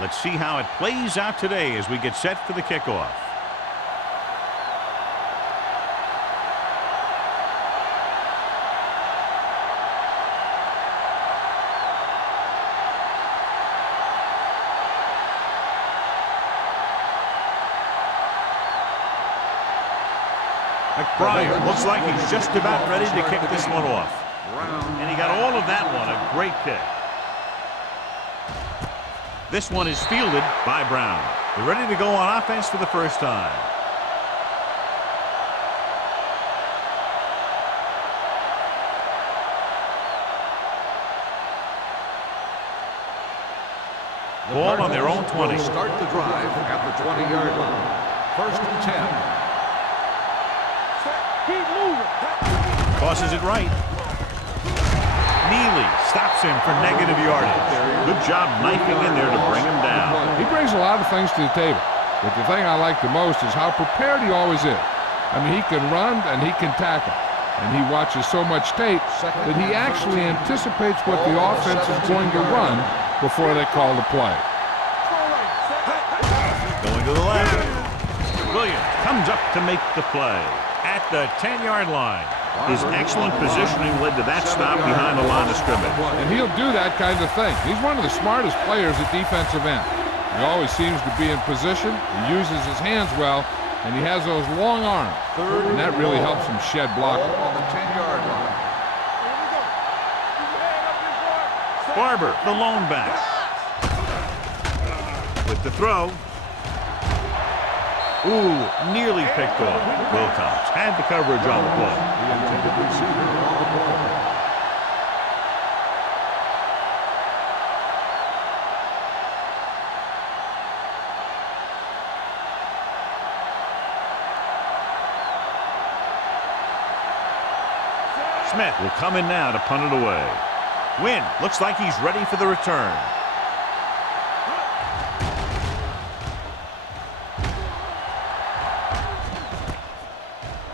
Let's see how it plays out today as we get set for the kickoff. McBride looks like he's just about ready to kick this one off. And he got all of that one. A great kick. This one is fielded by Brown. They're ready to go on offense for the first time. Ball on their own 20. Start the drive at the 20-yard line. First and 10. Keep moving. Tosses it right. Neely stops him for negative yardage. Good job knifing in there to bring him down. He brings a lot of things to the table, but the thing I like the most is how prepared he always is. I mean, he can run and he can tackle, and he watches so much tape that he actually anticipates what the offense is going to run before they call the play. Going to the left. Williams comes up to make the play at the 10-yard line. His excellent positioning led to that stop behind the line of scrimmage. And he'll do that kind of thing. He's one of the smartest players at defensive end. He always seems to be in position. He uses his hands well, and he has those long arms. And that really helps him shed blocking. On the 10-yard line. Barber, the lone back. With the throw. Ooh, nearly picked off. Wilcox had the coverage on the play. The intended receiver on the play. Smith will come in now to punt it away. Wynn looks like he's ready for the return.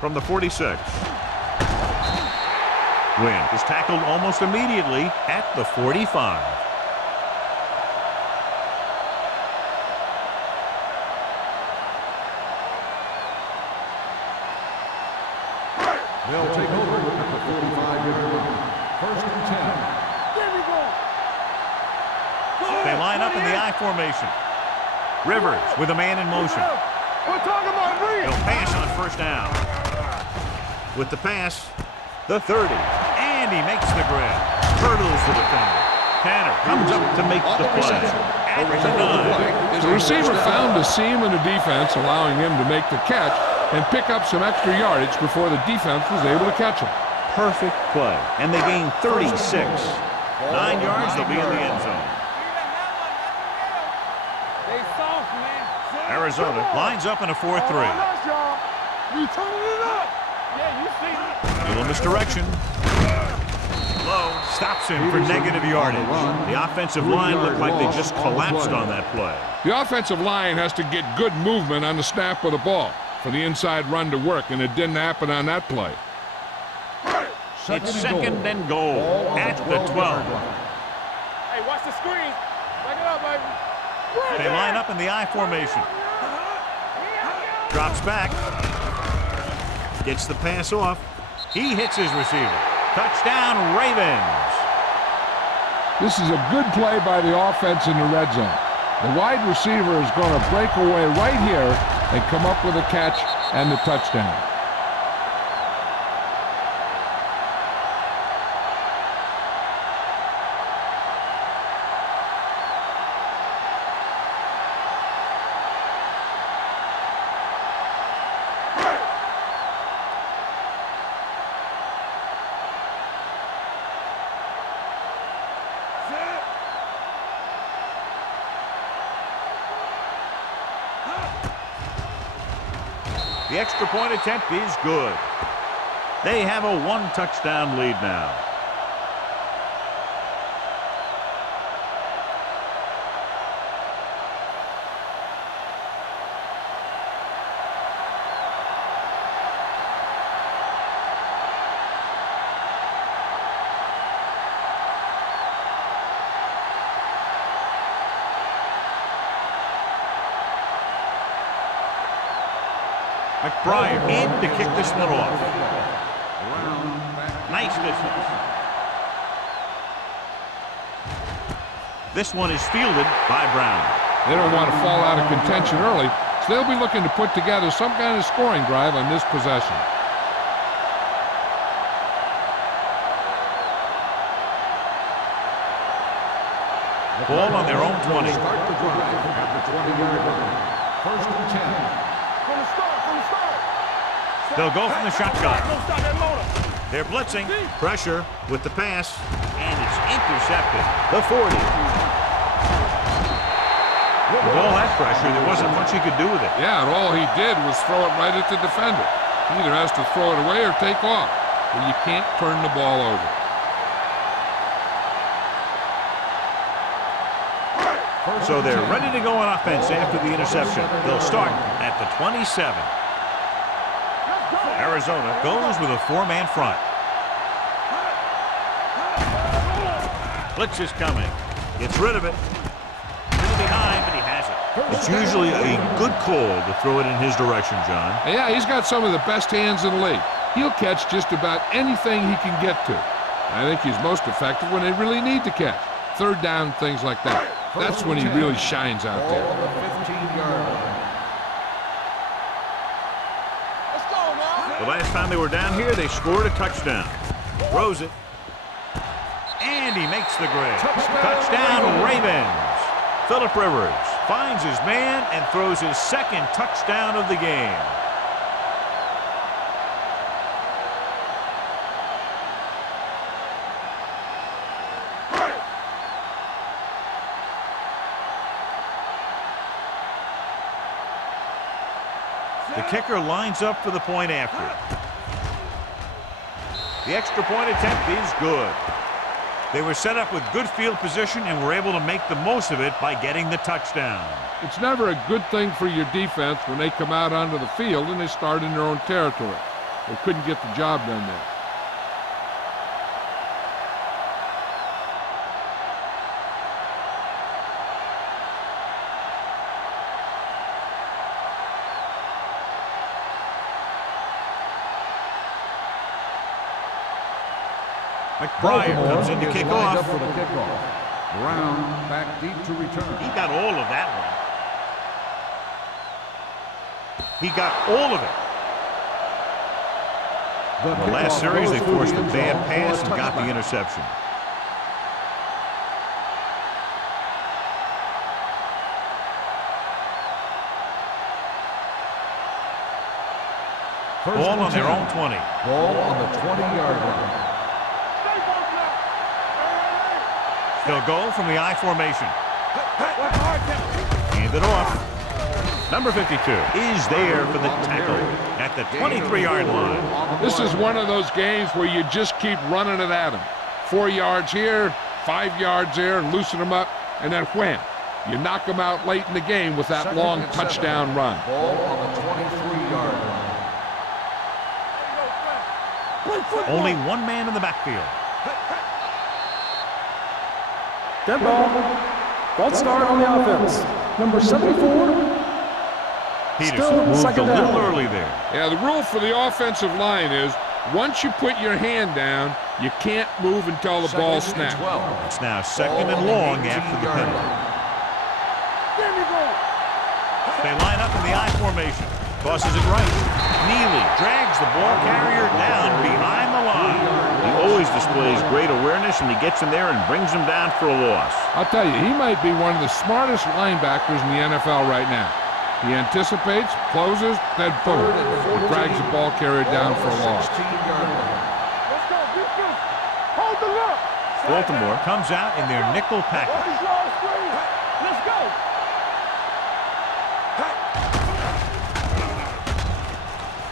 From the 46. Wynn is tackled almost immediately at the 45. They'll take over at the 45-yard line. First and 10. They line up in the I formation. Rivers with a man in motion. We're talking about me. He'll pass on first down. With the pass, the 30. And he makes the grab. Hurdles the defender. Tanner comes up to make the play. At the 9. The receiver found the seam in the defense, allowing him to make the catch and pick up some extra yardage before the defense was able to catch him. Perfect play. And they gain 36. 9 yards, they'll be in the end zone. They soft, man. Arizona lines up in a 4-3. We turning it up. Yeah, you see it. Little misdirection. Low stops him for negative yardage. The offensive line looked like they just collapsed on that play. The offensive line has to get good movement on the snap of the ball for the inside run to work, and it didn't happen on that play. It's second and goal at the 12. Hey, watch the screen. Back it up, baby. They line up in the I formation. Drops back. Gets the pass off. He hits his receiver. Touchdown, Ravens. This is a good play by the offense in the red zone. The wide receiver is going to break away right here and come up with a catch and the touchdown. The extra point attempt is good. They have a 1-touchdown lead now. McBride in to kick this one off. Nice distance. This one is fielded by Brown. They don't want to fall out of contention early, so they'll be looking to put together some kind of scoring drive on this possession. Ball on their own 20. Start the drive at the 20-yard line. First and 10. From the start. They'll go from the shotgun. Don't stop that motor. They're blitzing. Pressure with the pass, and it's intercepted. The 40. With all that pressure, there wasn't much he could do with it. Yeah, and all he did was throw it right at the defender. He either has to throw it away or take off, but you can't turn the ball over. So they're ready to go on offense after the interception. They'll start at the 27. Arizona goes with a 4-man front. Blitz is coming. Gets rid of it. A little behind, but he has it. It's usually a good call to throw it in his direction, John. Yeah, he's got some of the best hands in the league. He'll catch just about anything he can get to. I think he's most effective when they really need to catch. Third down, things like that. That's when he really shines out there. Ball on the 15-yard line. Let's go now. The last time they were down here, they scored a touchdown. Throws it. And he makes the grab. Touchdown, Ravens. Phillip Rivers finds his man and throws his second touchdown of the game. The kicker lines up for the point after. The extra point attempt is good. They were set up with good field position and were able to make the most of it by getting the touchdown. It's never a good thing for your defense when they come out onto the field and they start in their own territory. They couldn't get the job done there. McBride comes in to kick off. For the kickoff. Brown back deep to return. He got all of that one. He got all of it. In the last series, they forced a bad pass and got the interception. Ball on their own 20. Ball on the 20-yard line. They'll go from the I formation. Hand it off. Number 52 is there for the tackle at the 23-yard line. This is one of those games where you just keep running it at them. 4 yards here, 5 yards there, and loosen them up, and then wham. You knock them out late in the game with that long touchdown run. Ball on the 23-yard line. Only one man in the backfield. Dead ball. False start on the offense. Number 74. Peterson Still moved a second down. little early there. Yeah, the rule for the offensive line is once you put your hand down, you can't move until the ball snaps. It's now second and long after the penalty. They line up in the I formation. Tosses it right. Neely drags the ball carrier down behind the line. He always displays great awareness, and he gets in there and brings him down for a loss. I'll tell you, he might be one of the smartest linebackers in the NFL right now. He anticipates, closes, then boom, he drags the ball carrier down for a loss. Let's go, defense. Hold the look. Baltimore comes out in their nickel package. Let's go.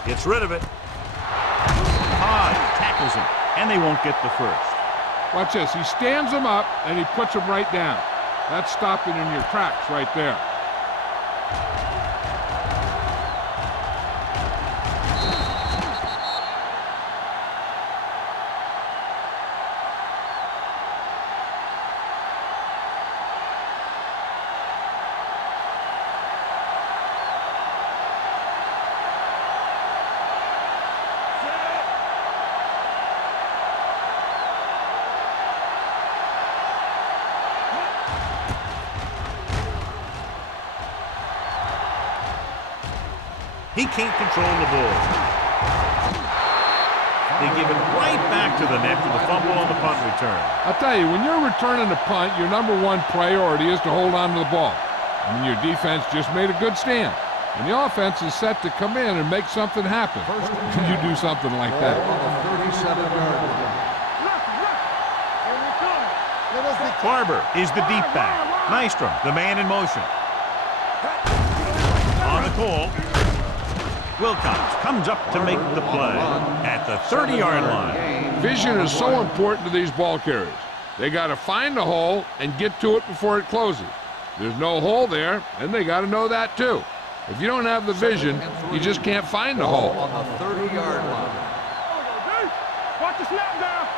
Gets rid of it. Todd tackles him, and they won't get the first. Watch this. He stands him up, and he puts him right down. That's stopping in your tracks right there. He can't control the ball. They give it right back to the net for the fumble on the punt return. I'll tell you, when you're returning a punt, your number one priority is to hold on to the ball. I mean, your defense just made a good stand. And the offense is set to come in and make something happen. You do something like that. Barber is the deep back. Nystrom, the man in motion. On the call. Wilcox comes up to make the play at the 30-yard line. Vision is so important to these ball carriers. They got to find the hole and get to it before it closes. There's no hole there, and they got to know that too. If you don't have the vision, you just can't find the hole. On the 30-yard line. Watch the snap down.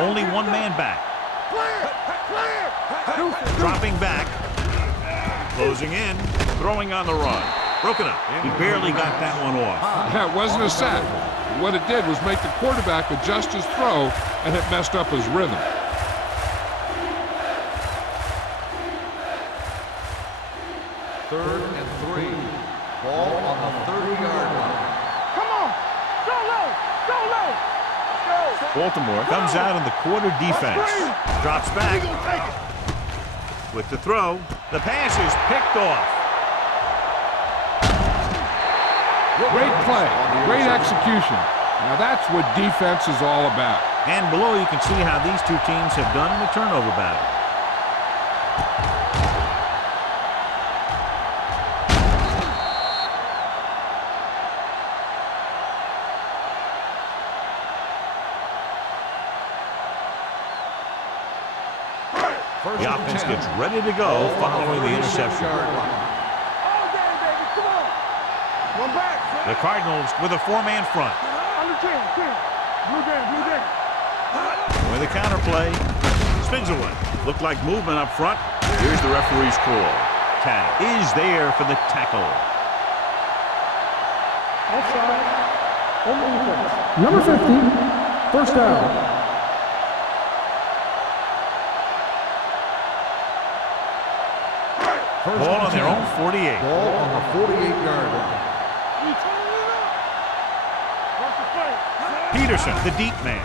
Only one man back. Dropping back. Closing in. Throwing on the run. Broken up. He barely got that one off. Yeah, it wasn't a sack. What it did was make the quarterback adjust his throw, and it messed up his rhythm. Third and 3. Ball on the 30-yard line. Come on. Go low. Go low. Let's go. Baltimore comes out in the quarter defense. Drops back. With the throw, the pass is picked off. Great play, great execution. Now that's what defense is all about. And below you can see how these two teams have done in the turnover battle. The offense gets ready to go following the interception. All day, baby. Come on. One back. The Cardinals with a four-man front. Under 10. Blue game. With the counterplay, spins away. Looked like movement up front. Here's the referee's call. Tag is there for the tackle. Offside. On the defense. Number 50. First down. Ball on their own 48. Ball on the 48-yard line. Peterson, the deep man.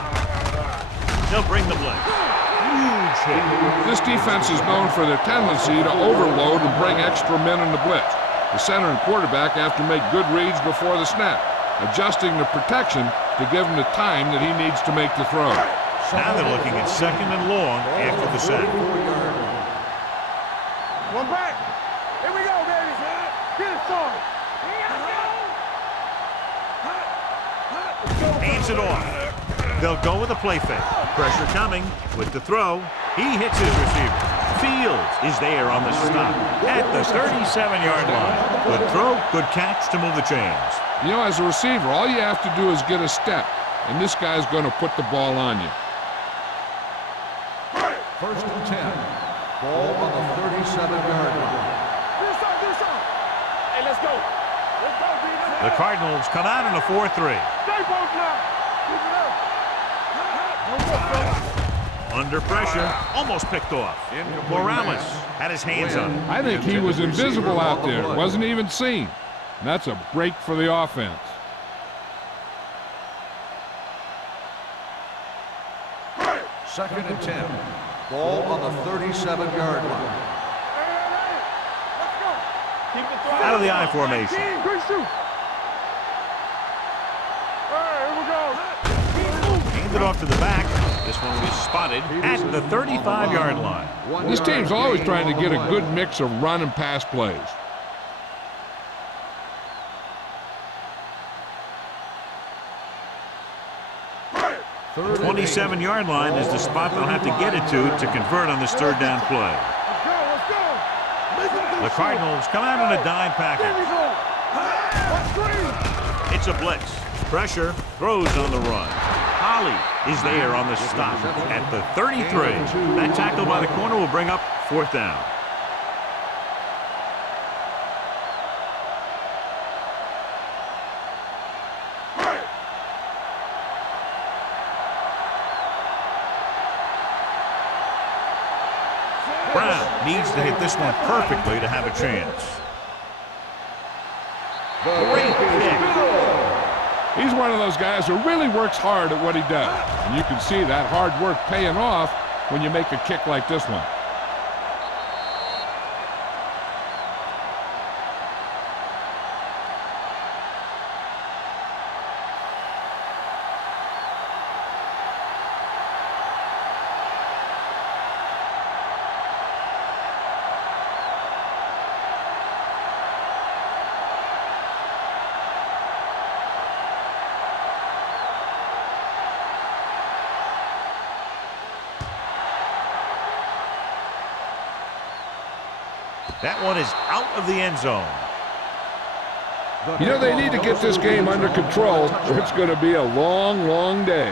They'll bring the blitz. Huge hit. This defense is known for their tendency to overload and bring extra men in the blitz. The center and quarterback have to make good reads before the snap, adjusting the protection to give him the time that he needs to make the throw. Now they're looking at second and long after the sack. One back. Here we go, baby. Get it started. Hands it off. They'll go with a play fake. Pressure coming with the throw. He hits his receiver. Fields is there on the stop at the 37-yard line. Good throw, good catch to move the chains. You know, as a receiver, all you have to do is get a step, and this guy's going to put the ball on you. First and 10. Ball on the 37-yard line. Hey, let's go. The Cardinals come out in a 4-3. Stay both now. Keep it up. Under pressure, almost picked off. Morales had his hands on it. I think he was invisible out there, wasn't even seen. And that's a break for the offense. Second and 10. Ball on the 37-yard line. Out of the I formation. Good shoot. All right, here we go. Handed off to the back. This one was spotted at the 35-yard line. This team's always trying to get a good mix of run and pass plays. The 27-yard line is the spot they'll have to get it to convert on this third down play. The Cardinals come out in a dime package. It's a blitz. Pressure, throws on the run. Holly is there on the stop at the 33. That tackle by the corner will bring up fourth down. Brown needs to hit this one perfectly to have a chance. Great kick. He's one of those guys who really works hard at what he does. And you can see that hard work paying off when you make a kick like this one. That one is out of the end zone. You know, they need to get this game under control, or it's going to be a long, long day.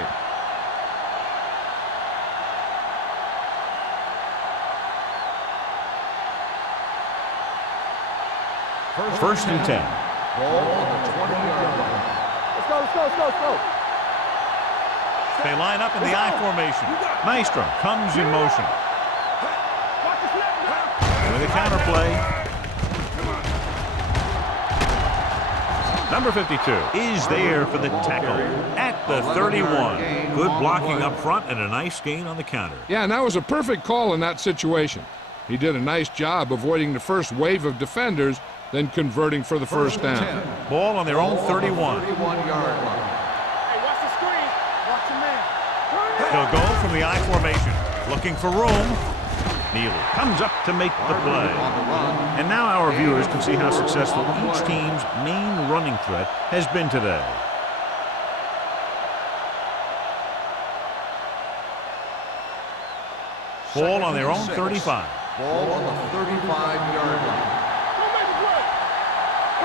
First and 10. Ball on the 20-yard line. Let's go, let's go, let's go, let's go. They line up in the I formation. Maestro comes in motion. With a counter play. Number 52 is there for the tackle at the 31. Good blocking up front and a nice gain on the counter. Yeah, and that was a perfect call in that situation. He did a nice job avoiding the first wave of defenders, then converting for the first down. Ball on their own 31. 31-yard line. Hey, watch the screen. Watch your man. He'll go from the I formation. Looking for room. Neely comes up to make the play. And now our viewers can see how successful each team's main running threat has been today. Ball on their own 35. Ball on the 35-yard line. Don't make a play.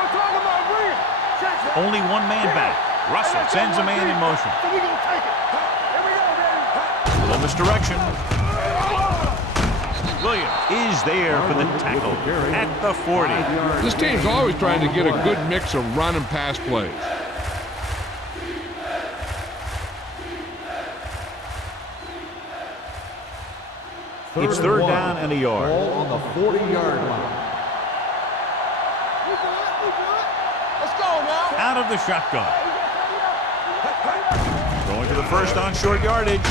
I'm talking about bring it. Check it. Only one man back. Russell sends a man in motion. So we gonna take it. Here we go, baby. Little misdirection. Williams is there for the tackle at the 40. This team's always trying to get a good mix of run and pass plays. It's third down and a yard. Ball on the 40-yard line. We good, we good. Let's go now. Out of the shotgun. Going to the first on short yardage.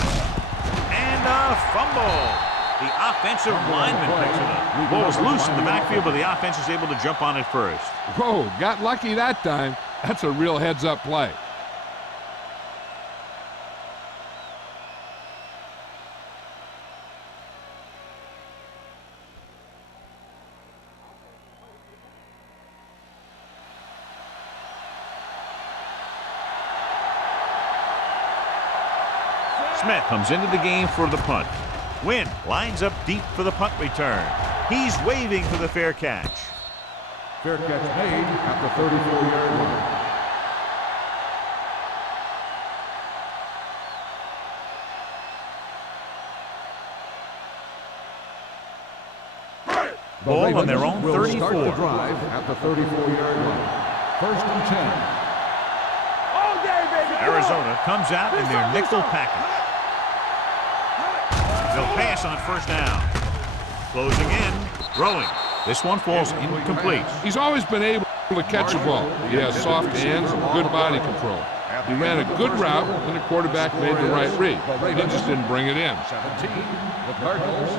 And a fumble. The offensive lineman picks it up. The ball was loose in the backfield, but the offense is able to jump on it first. Whoa, got lucky that time. That's a real heads-up play. Smith comes into the game for the punt. Wynn lines up deep for the punt return. He's waving for the fair catch. Fair catch made at the 34-yard line. Ball on their own 34. Start the drive at the 34-yard line. First and 10. All day, baby. Arizona comes out in their nickel package. They'll pass on first down. Closing in, throwing. This one falls incomplete. He's always been able to catch a ball. He has soft hands and good body control. He ran a good route, and the quarterback made the right read. He just didn't bring it in. 17. The Cardinals.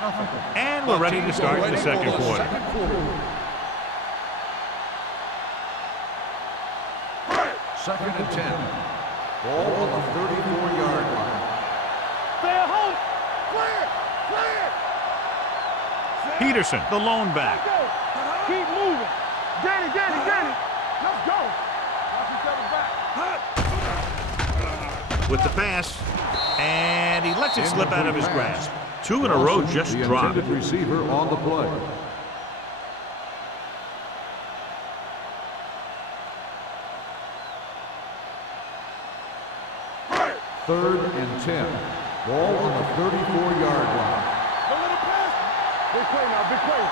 Nothing. And we're ready to start the second quarter. Second and 10. Ball on the 34-yard line. Stay at home. Clear. Clear. Peterson, the lone back. Go. Keep moving. Danny. Let's go. Watch each other back. With the pass, and he lets it slip out of his grasp. Two in a row just The dropped. intended receiver on the play. Third and 10. Ball on the 34-yard line. Don't let him pass. Big play now, big play.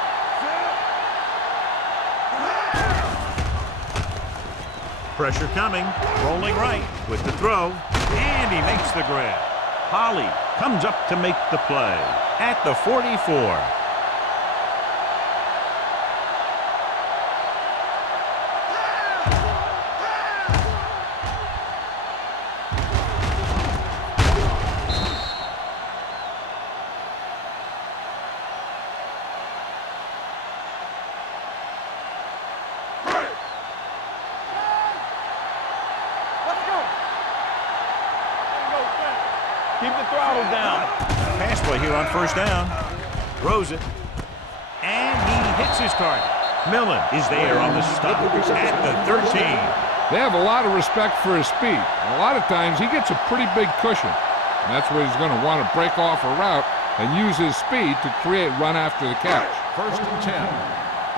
Pressure coming, rolling right with the throw, and he makes the grab. Holly comes up to make the play at the 44. Keep the throttle down. Pass play here on first down. Throws it. And he hits his target. Millen is there on the stop at the 13. They have a lot of respect for his speed. A lot of times he gets a pretty big cushion. And that's where he's going to want to break off a route and use his speed to create run after the catch. First and 10.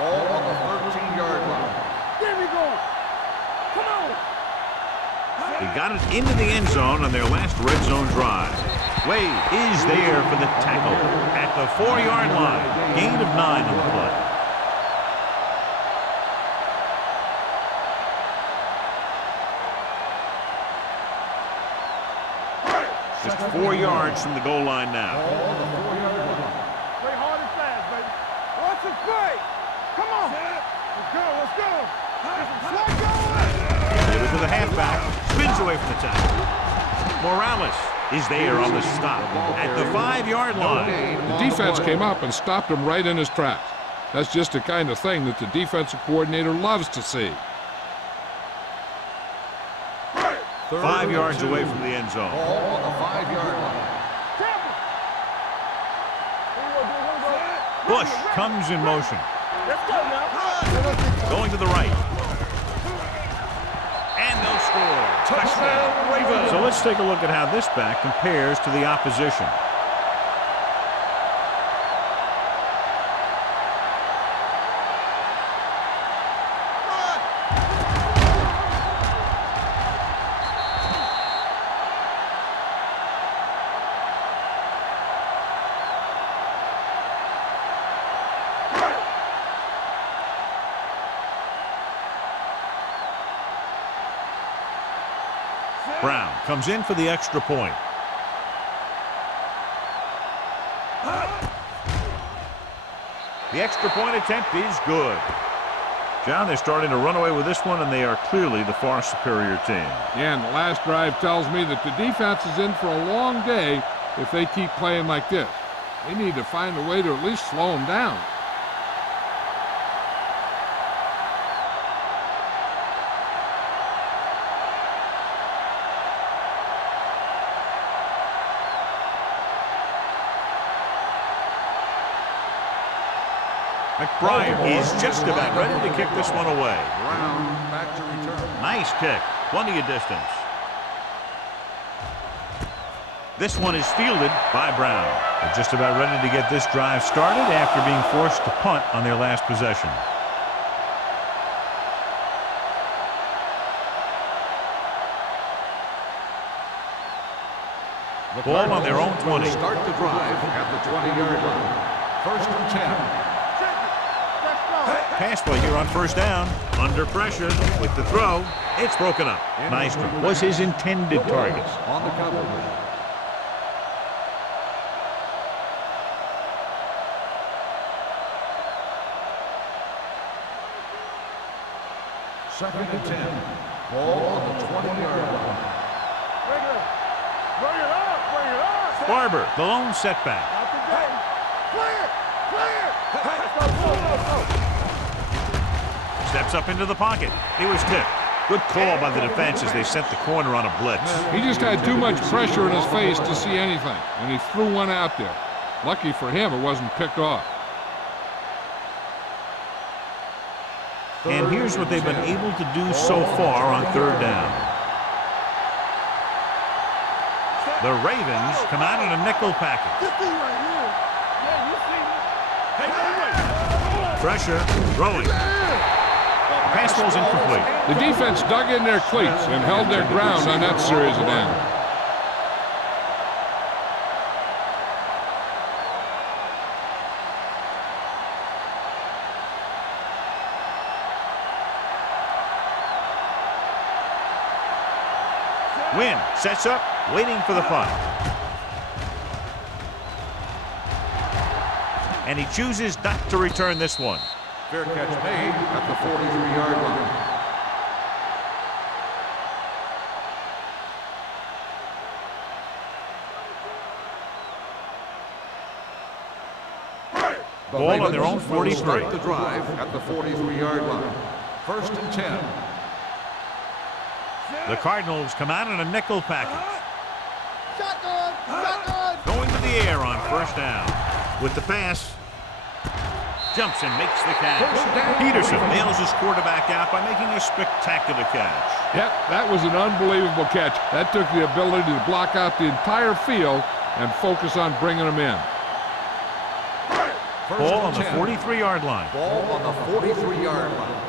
Ball on the 13-yard line. Get me going. Come on. They got it into the end zone on their last red zone drive. Wade is there for the tackle at the 4-yard line. Gain of 9 on the play. Just 4 yards from the goal line now. Play hard and fast, baby. Watch it play. Come on. Let's go. Let's go. Let's go. Give it to the halfback. Spins away from the tackle. Morales is there on the stop at the 5-yard line. The defense came up and stopped him right in his tracks. That's just the kind of thing that the defensive coordinator loves to see. 5 yards away from the end zone. Ball on the 5-yard line. Bush comes in motion. Let's go now. Going to the right. And they'll score. Touchdown, Ravens. So let's take a look at how this back compares to the opposition. Brown comes in for the extra point. The extra point attempt is good. John, they're starting to run away with this one, and they are clearly the far superior team. Yeah, and the last drive tells me that the defense is in for a long day if they keep playing like this. They need to find a way to at least slow them down. McBride is just about ready to kick this one away. Brown back to return. Nice kick. Plenty of distance. This one is fielded by Brown. They're just about ready to get this drive started after being forced to punt on their last possession. Ball on their own 20. Start the drive at the 20-yard line. First and 10. Pass play here on first down. Under pressure with the throw. It's broken up. Nystrom was his intended target. On the cover. Second and 10. Ball on the 20-yard line. Bring it up. Bring it up. Barber, the lone setback. Out the game. Clear. Clear. Let's go. Let's go. Steps up into the pocket. He was tipped. Good call by the defense as they sent the corner on a blitz. He just had too much pressure in his face to see anything, and he threw one out there. Lucky for him, it wasn't picked off. And here's what they've been able to do so far on third down. The Ravens come out in a nickel package. This thing right here. Yeah, you see me. Pressure, throwing. Pass ball's incomplete. The defense dug in their cleats and held their ground on that series of downs. Wynn sets up, waiting for the punt. And he chooses not to return this one. Fair catch made at the 43-yard line. Ball on their own 43. Start the drive at the 43-yard line. First and 10. The Cardinals come out in a nickel package. Going to the air on first down. With the pass. Jumps and makes the catch. Peterson nails his quarterback out by making a spectacular catch. Yep, that was an unbelievable catch. That took the ability to block out the entire field and focus on bringing them in. Ball on the 43-yard line. Ball on the 43-yard line.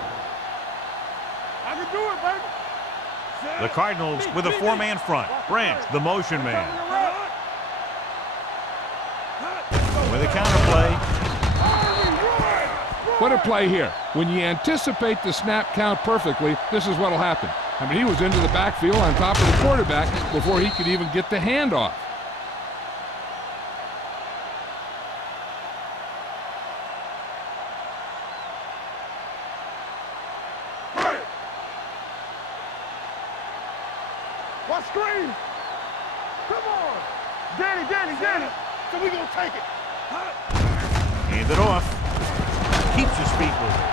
I can do it, baby. The Cardinals with a four-man front. Branch, the motion man. With a counterplay. What a play here. When you anticipate the snap count perfectly, this is what will happen. I mean, he was into the backfield on top of the quarterback before he could even get the handoff. What screen? Come on. Danny. So we gonna take it. Hand it off. Keeps his feet moving.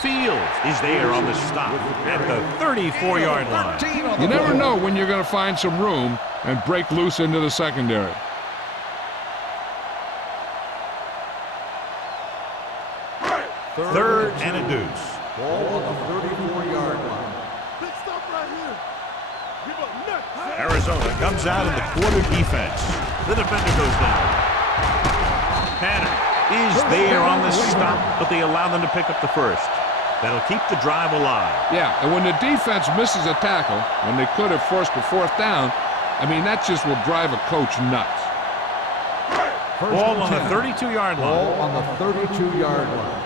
Fields is there on the stop at the 34-yard line. You never know when you're going to find some room and break loose into the secondary. Third and a deuce. Ball on the 34-yard line. Big stop right here. Give up nothing. Arizona comes out in the quarter defense. The defender goes down. Tanner is there on the stop, but they allow them to pick up the first. That'll keep the drive alive. Yeah, and when the defense misses a tackle, when they could have forced a fourth down, I mean, that just will drive a coach nuts. Ball on the 32-yard line. Ball on the 32-yard line.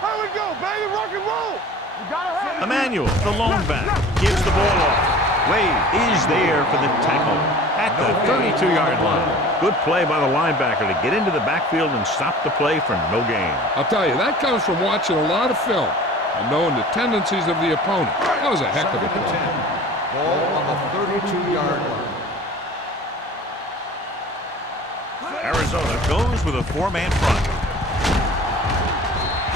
Here we go, baby. Rock and roll. You gotta have it. Emmanuel, the lone back, gives the ball off. Wade is there for the tackle at the 32-yard line. Good play by the linebacker to get into the backfield and stop the play for no gain. I'll tell you, that comes from watching a lot of film and knowing the tendencies of the opponent. That was a heck of a play. Ball on the 32-yard line. Arizona goes with a four-man front.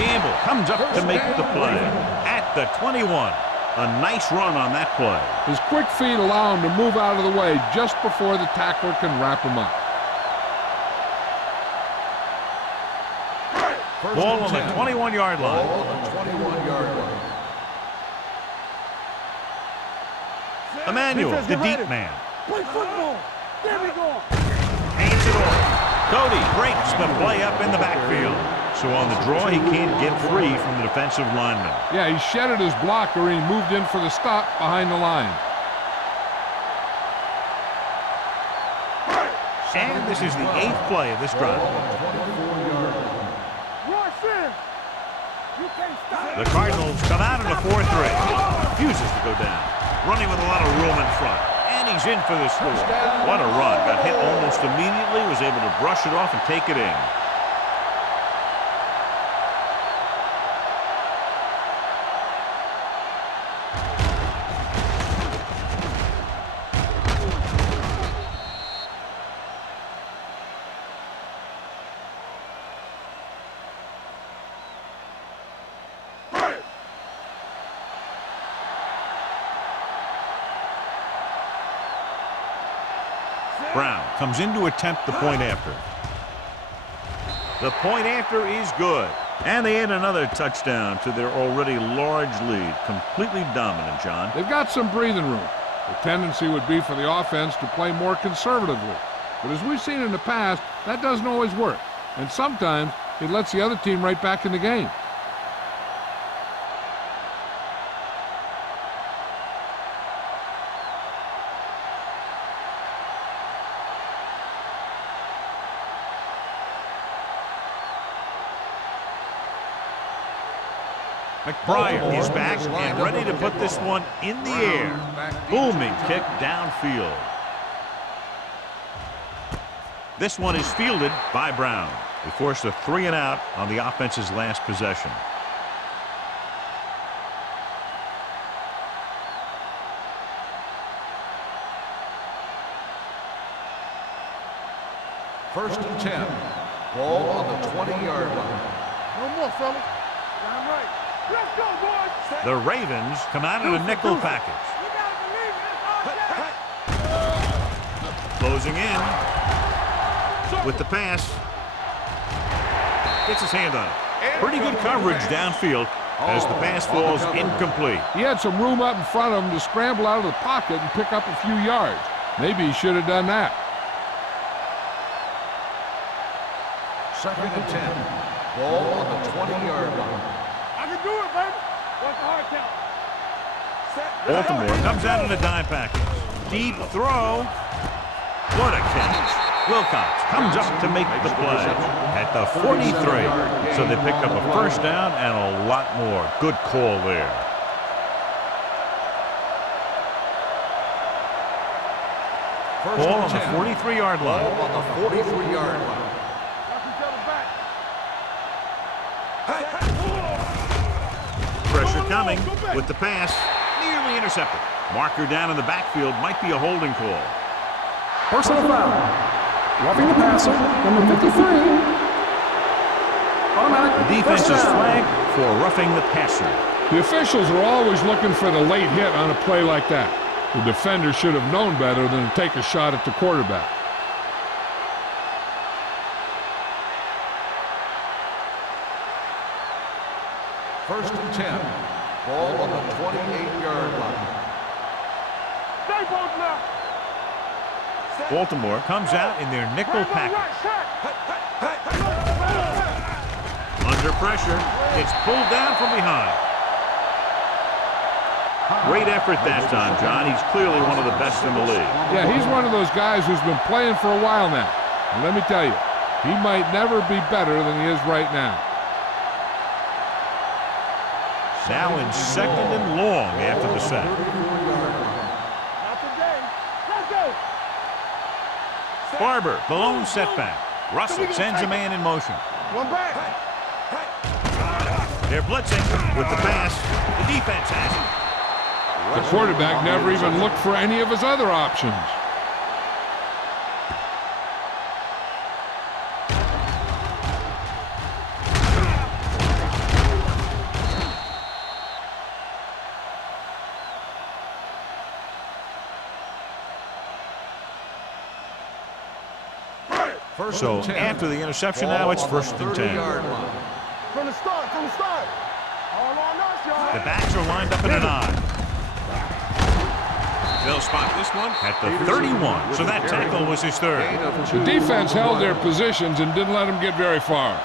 Gamble comes up to make the play at the 21. A nice run on that play. His quick feet allow him to move out of the way just before the tackler can wrap him up. Ball on the 21-yard line. Ball on the 21-yard line. Emmanuel, the deep man. Play football. There we go. Hands it off. Cody breaks the play up in the backfield. So on the draw, he can't get free from the defensive lineman. Yeah, he shedded his blocker and he moved in for the stop behind the line. And this is the 8th play of this drive. The Cardinals come out in a 4-3. Refuses to go down. Running with a lot of room in front. And he's in for the score. What a run. Got hit almost immediately. Was able to brush it off and take it in. Brown comes in to attempt the point after. The point after is good. And they add another touchdown to their already large lead. Completely dominant, John. They've got some breathing room. The tendency would be for the offense to play more conservatively. But as we've seen in the past, that doesn't always work. And sometimes it lets the other team right back in the game. McBride is back and ready to put this one in the air. Booming kick downfield. This one is fielded by Brown. He forced a 3-and-out on the offense's last possession. First and 10. Ball on the 20-yard line. No more, fellas. Down right. Let's go, boys. The Ravens come out in a nickel package. You gotta believe it. It's our shot. Closing in. With the pass. Gets his hand on it. Pretty good coverage downfield as the pass falls incomplete. He had some room up in front of him to scramble out of the pocket and pick up a few yards. Maybe he should have done that. 2nd and 10. Ball on the 20-yard line. I can do it, baby. What's the hard count? Baltimore comes out in a dime package. Deep throw. What a catch. Wilcox comes up to make the play at the 43. So they pick up a first down and a lot more. Good call there. Ball on the 43-yard line. Ball on the 43-yard line. Watch each other back. Pressure coming with the pass. Nearly intercepted. Marker down in the backfield might be a holding call. Personal foul. Roughing the passer, number 53. Automatic. The defense first is down. flagged for roughing the passer. The officials are always looking for the late hit on a play like that. The defender should have known better than to take a shot at the quarterback. First and 10. Ball on the 28-yard line. Stay both now. Baltimore comes out in their nickel package. Under pressure, it's pulled down from behind. Great effort that time, John. He's clearly one of the best in the league. Yeah, he's one of those guys who's been playing for a while now. And let me tell you, he might never be better than he is right now. Now in 2nd and long after the sack. Not today. Let's go. Barber, the lone setback. Russell sends a man in motion. One back. They're blitzing with the pass. The defense has it. The quarterback never even looked for any of his other options. So after the interception now, it's 1st and 10. From the start. All on us, y'all. The backs are lined up in an I. They'll spot this one at the 31. So that tackle was his third. The defense held their positions and didn't let him get very far.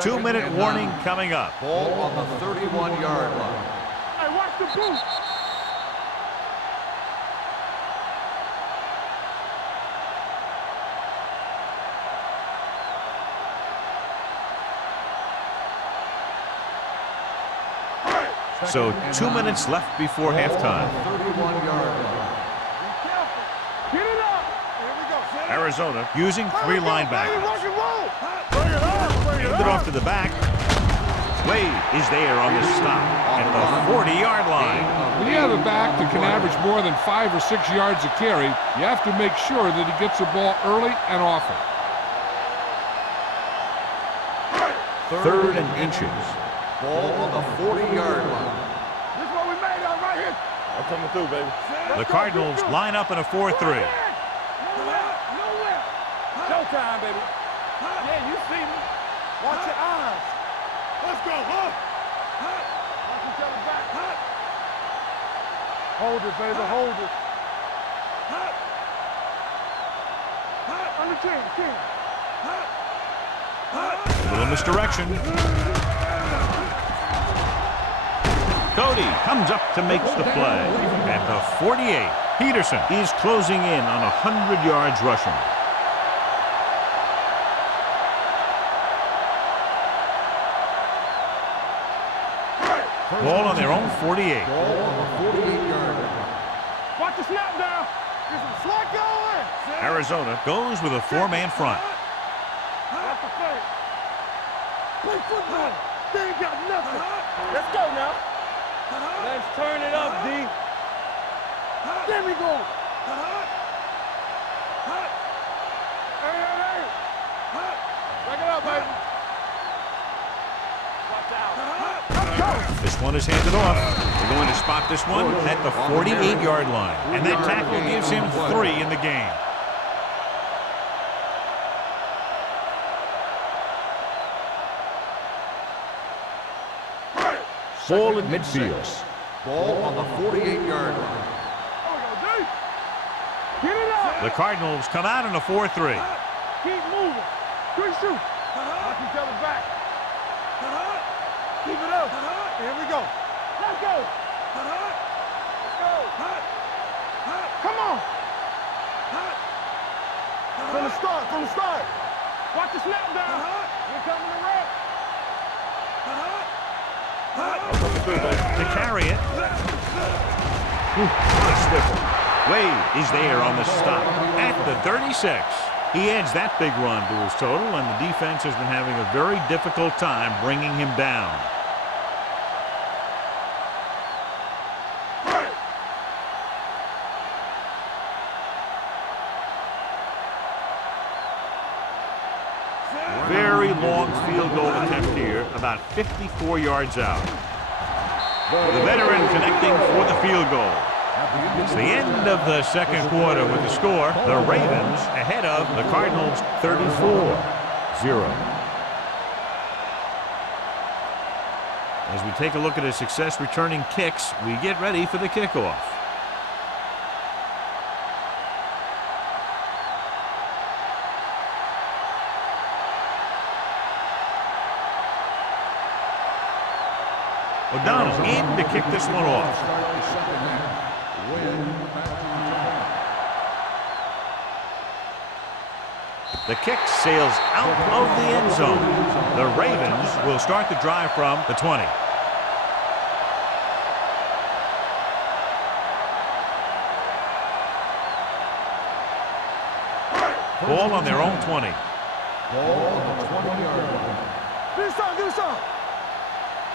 Two-minute warning coming up. Ball on the 31-yard line. Hey, watch the boost. So 2 minutes left before halftime. 31-yard line. Be careful. Get it up. Here we go. Arizona using three linebackers. Rock and roll. Bring it up. Hand it off to the back. Wade is there on the stop at the 40-yard line. When you have a back that can average more than 5 or 6 yards a carry, you have to make sure that he gets the ball early and often. 3rd and inches. Ball on the 40-yard line. This is what we made out right here. I'm coming through, baby. The Cardinals line up in a 4-3. Nowhere. Showtime, baby. Yeah, you see me. Watch your eyes. Let's go, huh? Watch each other back. Hold it, baby, hold it. Under 10. A little misdirection. Cody comes up to make the play at the 48. Peterson is closing in on 100 yards rushing. Ball on their own 48. Ball on the 48-yard line. Watch the snap down. Get some slack going. Arizona goes with a 4-man front. That's the play. Play football. They ain't got nothing. Let's go now. Let's turn it up, D. There we go. Hey. Back it up, baby. Watch out. Let's go. This one is handed off. They're going to spot this one at the 48-yard line. And that tackle gives him 3 in the game. Ball at midfield. Ball on the 48-yard line. Get it up. The Cardinals come out in a 4-3. Keep moving. Good shoot. Watch each other back. Keep it up. Here we go. Let's go. Let's go. Come on. From the start. From the start. Watch the snap down. Here coming the rep. To carry it. What a swivel. Wade is there on the stop at the 36. He adds that big run to his total, and the defense has been having a very difficult time bringing him down. Very long field goal attempt here, about 54 yards out. The veteran connecting for the field goal. It's the end of the second quarter with the score. The Ravens ahead of the Cardinals 34-0. As we take a look at his success returning kicks, we get ready for the kickoff. O'Donnell in to kick this one off. The kick sails out of the end zone. The Ravens will start the drive from the 20. Ball on their own 20. Ball on the 20-yard line. Do something.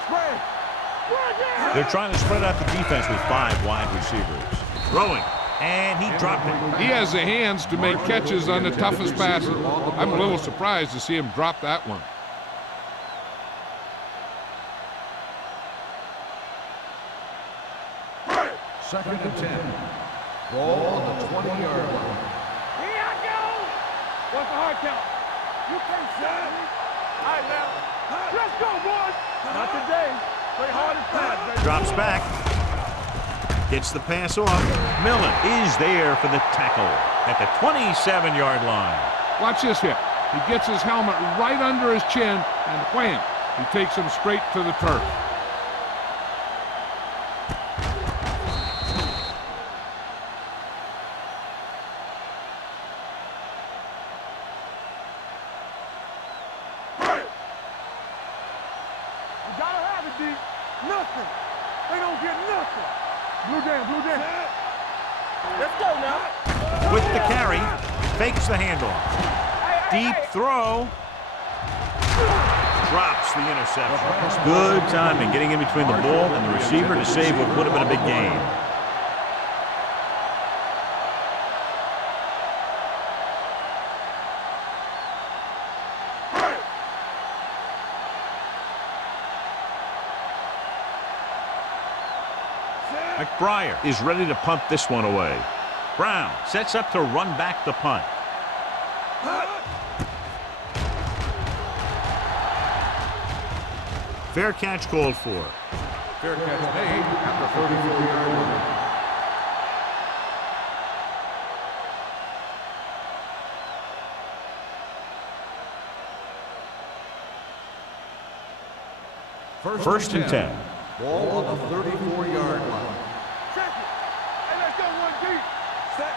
Spread. They're trying to spread out the defense with 5 wide receivers. Throwing. And he dropped it. He has the hands to make catches on the toughest passes. I'm a little surprised to see him drop that one. Second and 10. Ball on the 20-yard line. Here I go. What's the hard count? You can't stop me. All right, now. Let's go, boys. Not today. Play hard and fast, baby. Drops back. Gets the pass off. Millen is there for the tackle at the 27-yard line. Watch this hit. He gets his helmet right under his chin, and wham, he takes him straight to the turf. You gotta have it, D. Nothing. They don't get nothing. Blue down. Let's go now. With the carry, fakes the handoff. Deep throw. Drops the interception. Good timing, getting in between the ball and the receiver to save what would have been a big gain. McBriar is ready to punt this one away. Brown sets up to run back the punt. Fair catch called for. Fair catch made at the 34-yard line. First and 10. Ball on the 34-yard line. Check it. Hey, let's go one deep. Set.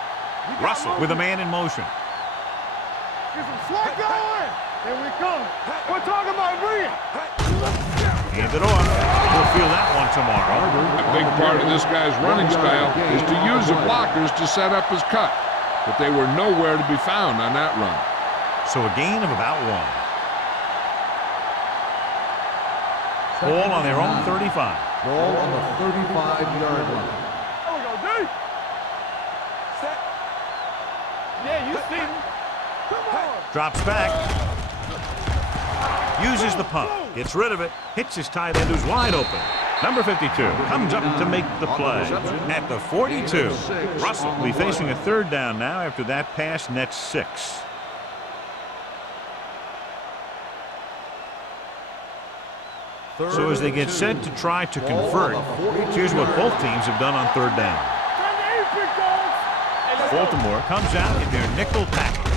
We got Russell with a man in motion. Get some slack going. Here we come. We're talking about Brian. Hand it off. We'll feel that one tomorrow. A big part of this guy's running style is to use the blockers to set up his cut, but they were nowhere to be found on that run. So a gain of about 1. Ball on their own 35. Ball on the 35-yard line. There we go, D. Set. Yeah, you see me. Come on. Drops back. Uses the pump. Gets rid of it. Hits his tight end who's wide open. Number 52 comes up to make the play at the 42. Russell will be facing a third down now after that pass nets 6. So as they get set to try to convert, here's what both teams have done on third down. Baltimore comes out in their nickel package.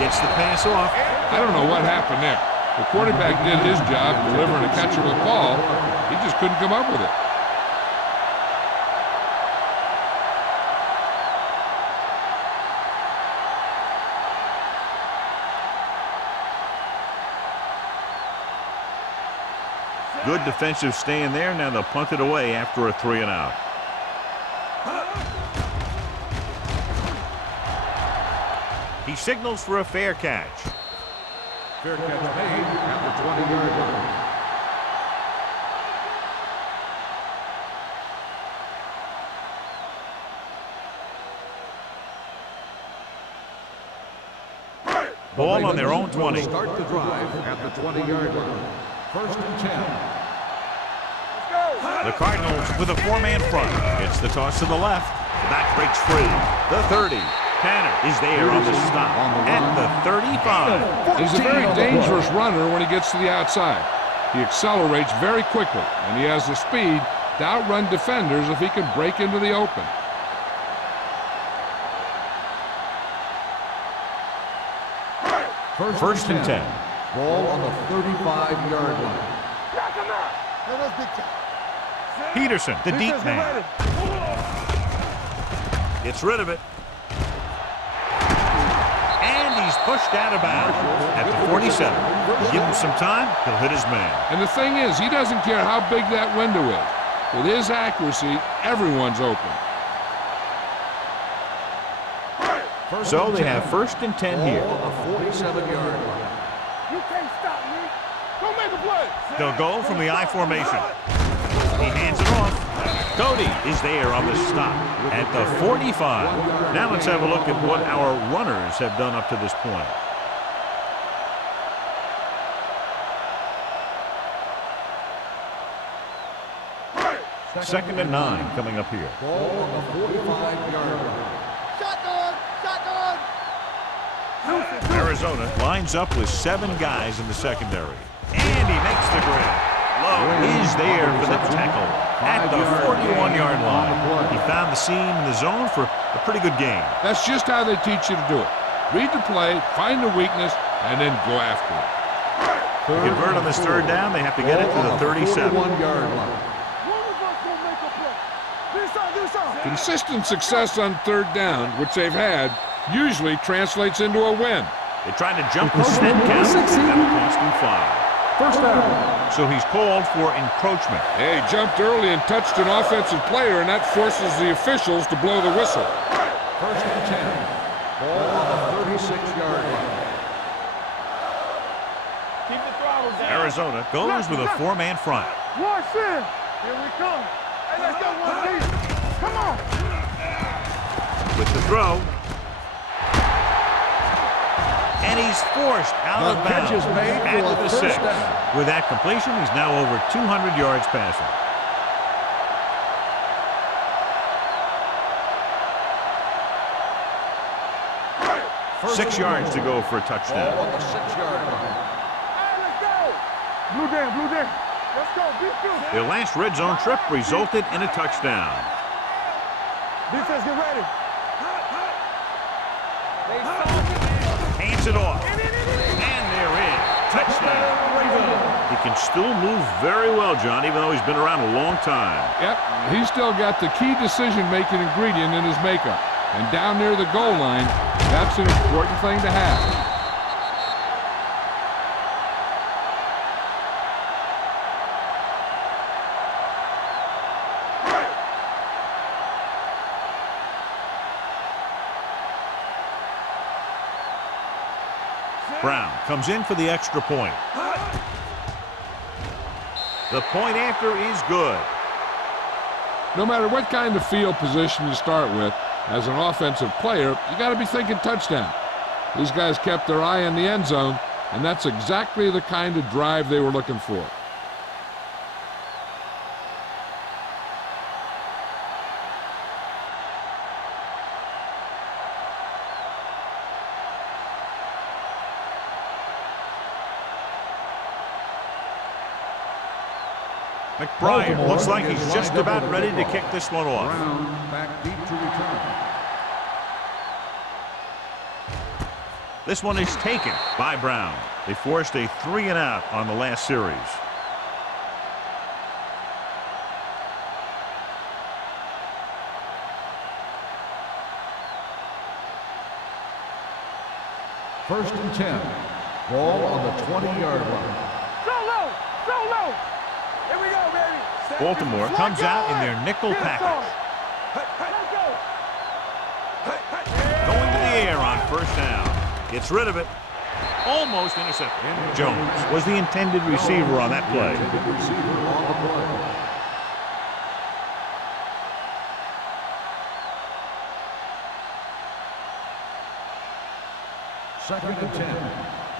Gets the pass off. I don't know what happened there. The quarterback did his job delivering a catchable ball. He just couldn't come up with it. Good defensive stand there. Now they'll punt it away after a 3-and-out. He signals for a fair catch. Fair catch made at the 20-yard line. Ball on their own 20. Start the drive at the 20-yard line. 1st and 10. The Cardinals with a 4-man front. Gets the toss to the left. The back breaks free. The 30. Tanner is there on the stop at the 35. He's a very dangerous runner when he gets to the outside. He accelerates very quickly, and he has the speed to outrun defenders if he can break into the open. First and 10. Ball on the 35-yard line. Peterson, the deep man. Gets rid of it. And he's pushed out of bounds at the 47. Give him some time, he'll hit his man. And the thing is, he doesn't care how big that window is. With his accuracy, everyone's open. So they have 1st and 10 here. On the 47-yard line. You can't stop me. Go make a play. They'll go from the I formation. He hands it off. Cody is there on the stop at the 45. Now let's have a look at what our runners have done up to this point. Second and 9 coming up here. Ball on the 45-yard line. Arizona lines up with 7 guys in the secondary. And he makes the grab. Lowe is there for the tackle at the 41-yard line. He found the seam in the zone for a pretty good game. That's just how they teach you to do it. Read the play, find the weakness, and then go after it. To convert on this third down, they have to get it to the 37. 41-yard line. Consistent success on third down, which they've had, usually translates into a win. They tried to jump the snap count. That'll cost him 5. First down. So he's called for encroachment. He jumped early and touched an offensive player, and that forces the officials to blow the whistle. 1st and 10. Ball on the 36-yard line. Keep the throttle down. Arizona goes with a 4-man front. Watch in. Here we come. Hey, let's go, 1-2. Come on. With the throw. And he's forced out of bounds catch is made at for a the first 6. down. With that completion, he's now over 200 yards passing. First 6 yards to go for a Ball touchdown. on the 6-yard line. Hey, let's go. Blue down, blue down. Let's go, beat you. Their last red zone trip resulted in a touchdown. Defense, get ready. Hands it off. And they're in. Touchdown. He can still move very well, John, even though he's been around a long time. Yep, he's still got the key decision-making ingredient in his makeup. And down near the goal line, that's an important thing to have. Brown comes in for the extra point. The point after is good. No matter what kind of field position you start with, as an offensive player, you got to be thinking touchdown. These guys kept their eye on the end zone, and that's exactly the kind of drive they were looking for. McBride looks like he's just about ready to kick this one off. Brown back deep to return. This one is taken by Brown. They forced a 3-and-out on the last series. First and 10. Ball on the 20-yard line. So low. So low. Here we go, baby. Baltimore comes out in their nickel package. Let's go. Going to the air on first down. Gets rid of it. Almost intercepted. Jones was the intended receiver on that play. Intended receiver on the play. Second and 10.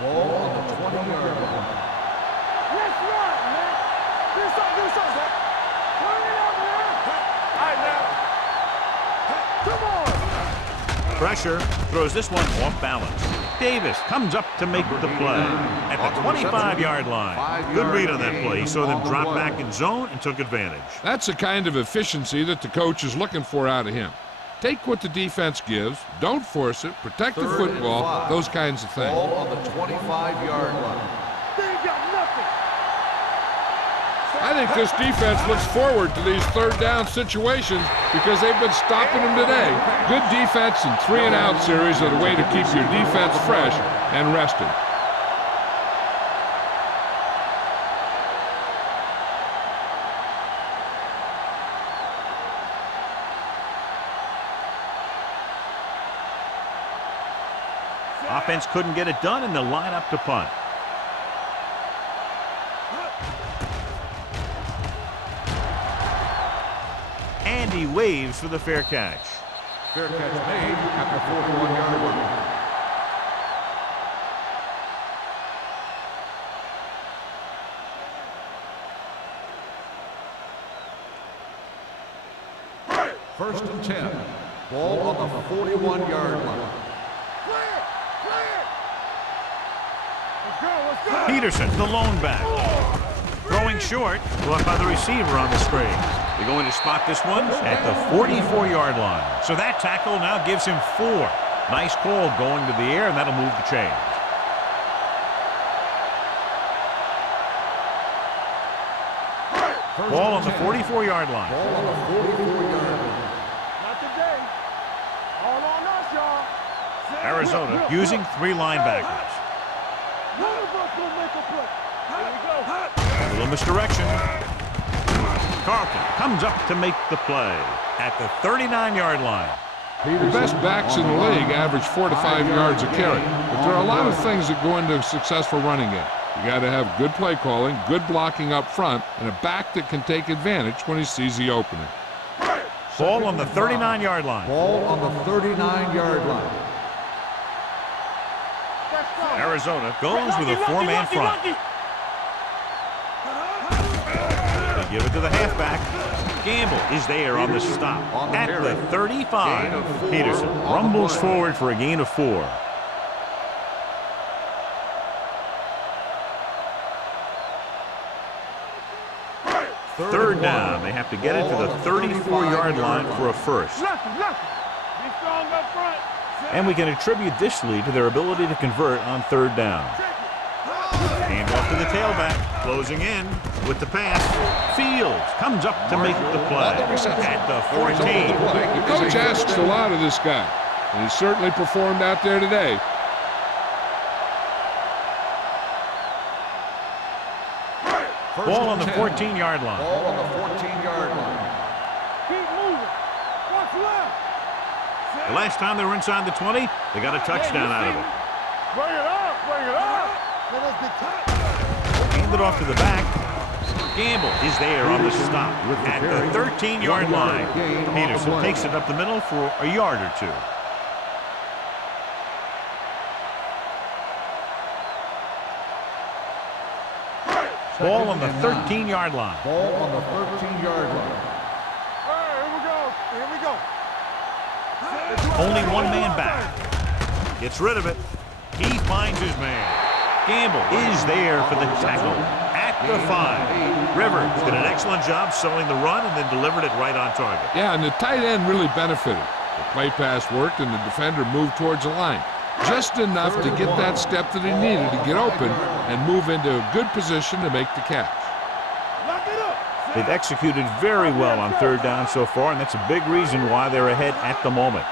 Ball on the 20-yard line. Let's run, man. Do something. Turn it up, man. All right, now. Come on. Pressure throws this one off balance. Davis comes up to make the play at the 25-yard line. Good read on that play. He saw them drop back in zone and took advantage. That's the kind of efficiency that the coach is looking for out of him. Take what the defense gives, don't force it, protect the football, those kinds of things. Ball on the 25-yard line. They ain't got nothing. I think this defense looks forward to these third down situations because they've been stopping them today. Good defense and 3-and-out series are the way to keep your defense fresh and rested. Offense couldn't get it done, and they'll line up to punt. And he waves for the fair catch. Fair catch made at the 41-yard line. First and 10. Ball on the 41-yard line. Peterson, the lone back. Throwing short, brought by the receiver on the screen. They're going to spot this one at the 44-yard line. So that tackle now gives him 4. Nice call going to the air, and that'll move the chains. Ball on the 44-yard line. Ball on the 44-yard line. Not today. All on us, y'all. Arizona using 3 linebackers. One of us will make a play. Here we go. A little misdirection. Carlton comes up to make the play at the 39-yard line. The best backs in the league average 4 to 5 yards a carry, but there are a lot of things that go into a successful running game. You got to have good play calling, good blocking up front, and a back that can take advantage when he sees the opening. Ball on the 39-yard line. Ball on the 39-yard line. Arizona goes with a 4-man front. They give it to the halfback. Gamble is there on the stop at the 35. Peterson rumbles forward for a gain of 4. Third down. They have to get it to the 34-yard line for a first. Be strong up front. And we can attribute this lead to their ability to convert on third down. Hand off to the tailback, closing in with the pass. Fields comes up to make the play at the 14. The coach asks a lot of this guy, and he certainly performed out there today. Ball on the 14-yard line. Ball on the 14-yard line. Keep moving. What's left? The last time they were inside the 20, they got a touchdown out of it. Bring it up. Let us be tight. Hand it off to the back. Gamble is there on the stop at the 13-yard line. Peterson takes it up the middle for a yard or 2. Ball on the 13-yard line. Ball on the 13-yard line. Here we go. Only one man back. Gets rid of it. He finds his man. Gamble is there for the tackle at the 5. Rivers did an excellent job selling the run and then delivered it right on target. Yeah, and the tight end really benefited. The play pass worked and the defender moved towards the line. Just enough to get that step that he needed to get open and move into a good position to make the catch. They've executed very well on third down so far, and that's a big reason why they're ahead at the moment.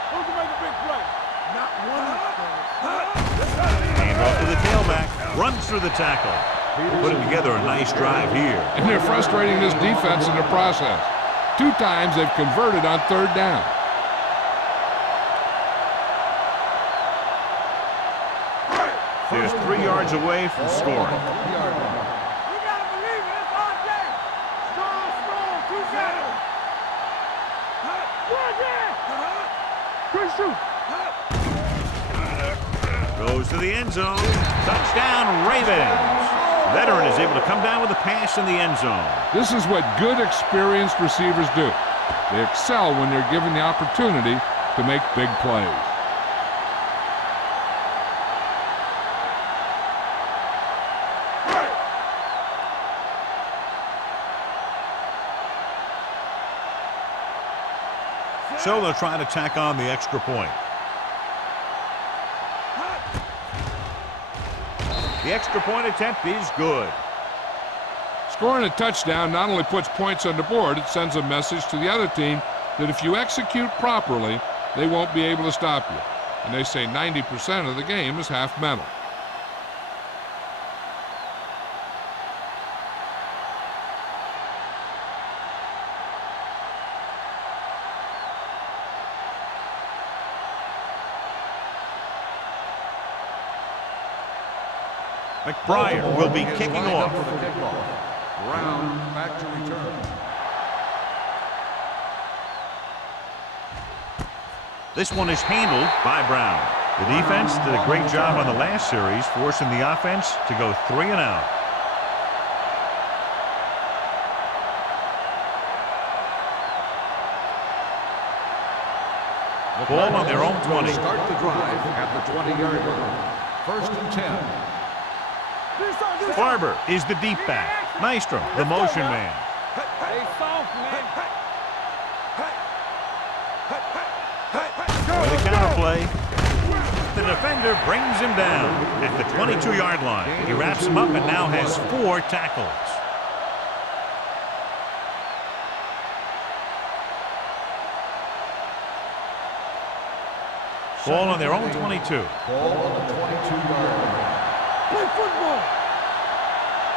Hand off to the tailback. Runs through the tackle. Putting together a nice drive here. And they're frustrating this defense in the process. 2 times they've converted on third down. They're 3 yards away from scoring. Goes to the end zone. Touchdown, Ravens. Veteran is able to come down with a pass in the end zone. This is what good, experienced receivers do. They excel when they're given the opportunity to make big plays. So they'll try to tack on the extra point. The extra point attempt is good. Scoring a touchdown not only puts points on the board, it sends a message to the other team that if you execute properly, they won't be able to stop you. And they say 90% of the game is half mental. McBride will be kicking off. Brown back to return. This one is handled by Brown. The defense did a great job on the last series, forcing the offense to go 3 and out. Ball on their own 20. Start the drive at the 20-yard line. 1st and 10. Barber is the deep back. Nystrom, the motion man. For the counter play. The defender brings him down at the 22-yard line. He wraps him up and now has 4 tackles. Ball on their own 22. Ball on the 22-yard line. Play football.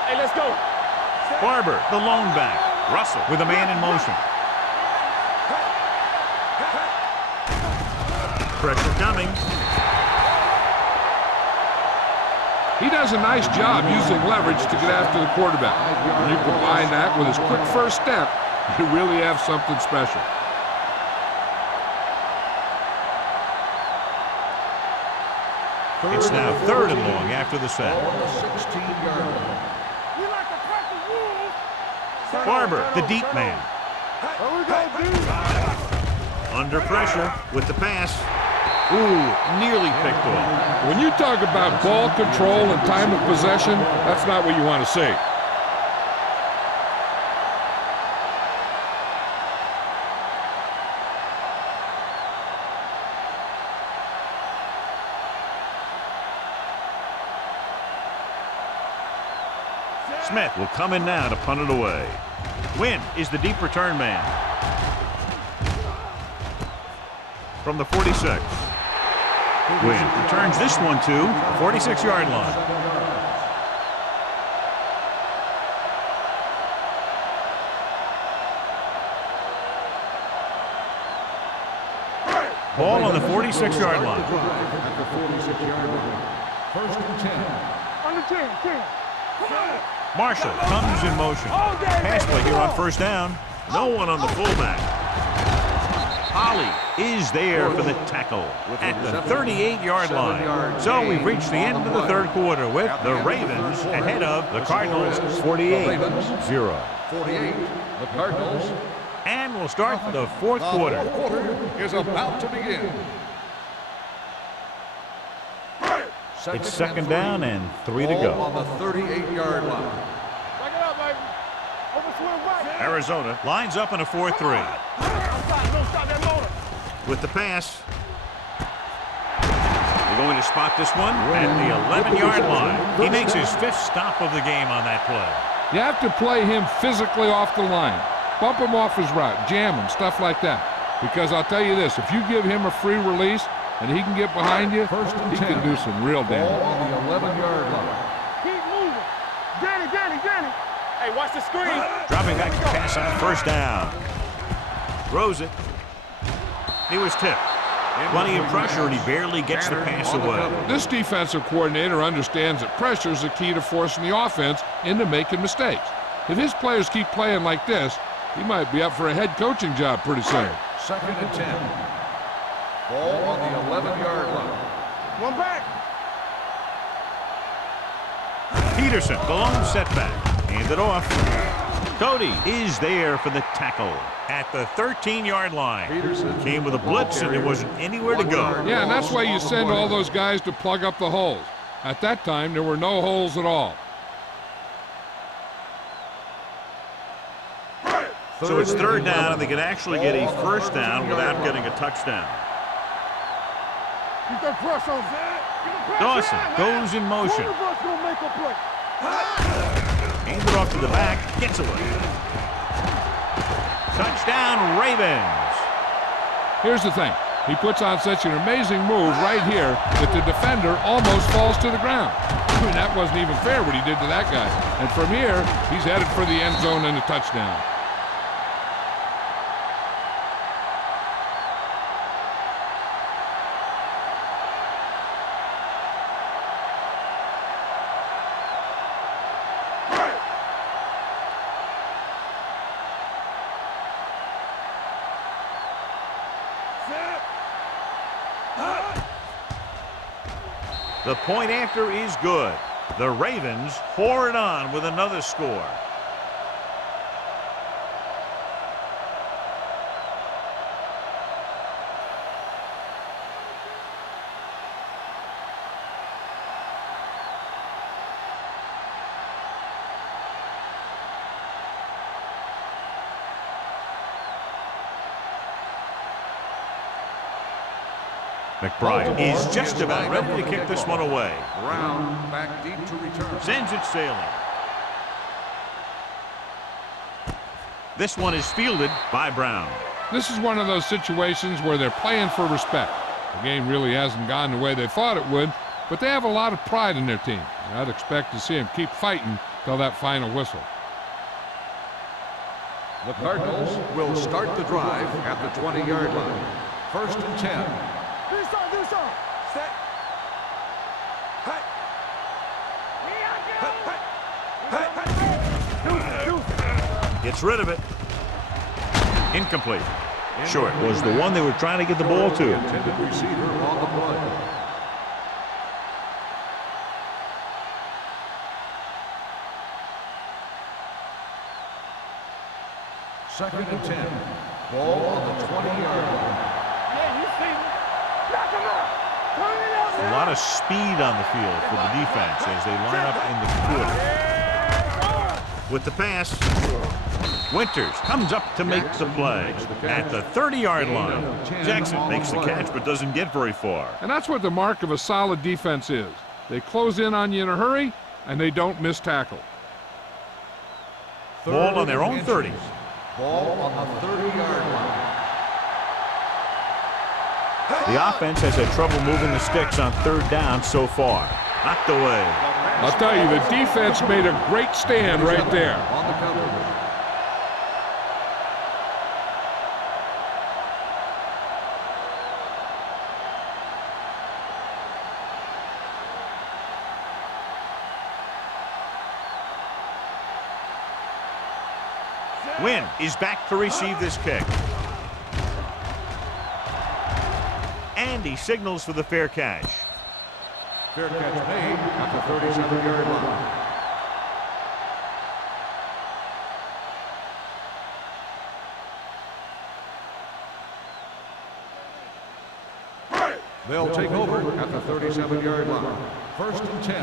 Hey, let's go. Barber, the lone back. Russell with a man in motion. Pressure coming. He does a nice job using leverage to get after the quarterback. When you combine that with his quick first step, you really have something special. It's now 3rd and long after the sack. Ball on the 16-yard line. Barber, the deep man. Under pressure with the pass. Ooh, nearly picked off. When you talk about ball control and time of possession, that's not what you want to see. Smith will come in now to punt it away. Wynn is the deep return man. From the 46. Wynn returns this one to the 46-yard line. Ball on the 46-yard line. At the 46-yard line. 1st and 10. Under 10, 10. Come on. Marshall comes in motion. Pass play here on 1st down. No one on the fullback. Holly is there for the tackle at the 38-yard line. So we've reached the end of the 3rd quarter with the Ravens ahead of the Cardinals 48-0. 48, the Cardinals. And we'll start the 4th quarter. The 4th quarter is about to begin. It's 2nd down and 3 to go. On the 38-yard line. Arizona lines up in a 4-3. With the pass. They're going to spot this one at the 11-yard line. He makes his 5th stop of the game on that play. You have to play him physically off the line. Bump him off his route, jam him, stuff like that. Because I'll tell you this, if you give him a free release and he can get behind you, he can do some real damage. Ball on the 11-yard line. Keep moving. Danny. Hey, watch the screen. Dropping back to pass on 1st down. Throws it. He was tipped. Plenty of pressure, and he barely gets the pass away. This defensive coordinator understands that pressure is the key to forcing the offense into making mistakes. If his players keep playing like this, he might be up for a head coaching job pretty soon. 2nd and 10. Ball on the 11-yard line. One back. Peterson, the lone setback. Hand it off. Cody is there for the tackle at the 13-yard line. Peterson came with a blitz, and there wasn't anywhere to go. Yeah, and that's why you send all those guys to plug up the holes. At that time, there were no holes at all. So it's 3rd down, and they can actually get a 1st down without getting a touchdown. Keep that pressure on. Dawson goes in motion. Hands it off to the back, gets away. Touchdown, Ravens. Here's the thing. He puts on such an amazing move right here that the defender almost falls to the ground. I mean, that wasn't even fair what he did to that guy. And from here, he's headed for the end zone and a touchdown. The point after is good. The Ravens pour it on with another score. McBride is just about ready to kick this one away. Brown back deep to return. Sends it sailing. This one is fielded by Brown. This is one of those situations where they're playing for respect. The game really hasn't gone the way they thought it would, but they have a lot of pride in their team. I'd expect to see them keep fighting till that final whistle. The Cardinals will start the drive at the 20-yard line. 1st and 10. This on. Set. Gets rid of it. Incomplete. Short was the one they were trying to get the ball to. Intended receiver on the play. Second and 10. Ball on the 20-yard line. Yeah, you see me. Knock him out. Turn it out. A lot of speed on the field for the defense as they line up in the quarter. With the pass, Winters comes up to make the play at the 30-yard line. Jackson makes the catch but doesn't get very far. And that's what the mark of a solid defense is. They close in on you in a hurry, and they don't miss tackle. Ball on their own 30. Ball on the 30-yard line. The offense has had trouble moving the sticks on 3rd down so far. Knocked away. I'll tell you, the defense made a great stand right there. On the cover. Wynn is back to receive this kick. And he signals for the fair catch. Fair catch made at the 37-yard line. They'll take over at the 37-yard line. 1st and 10.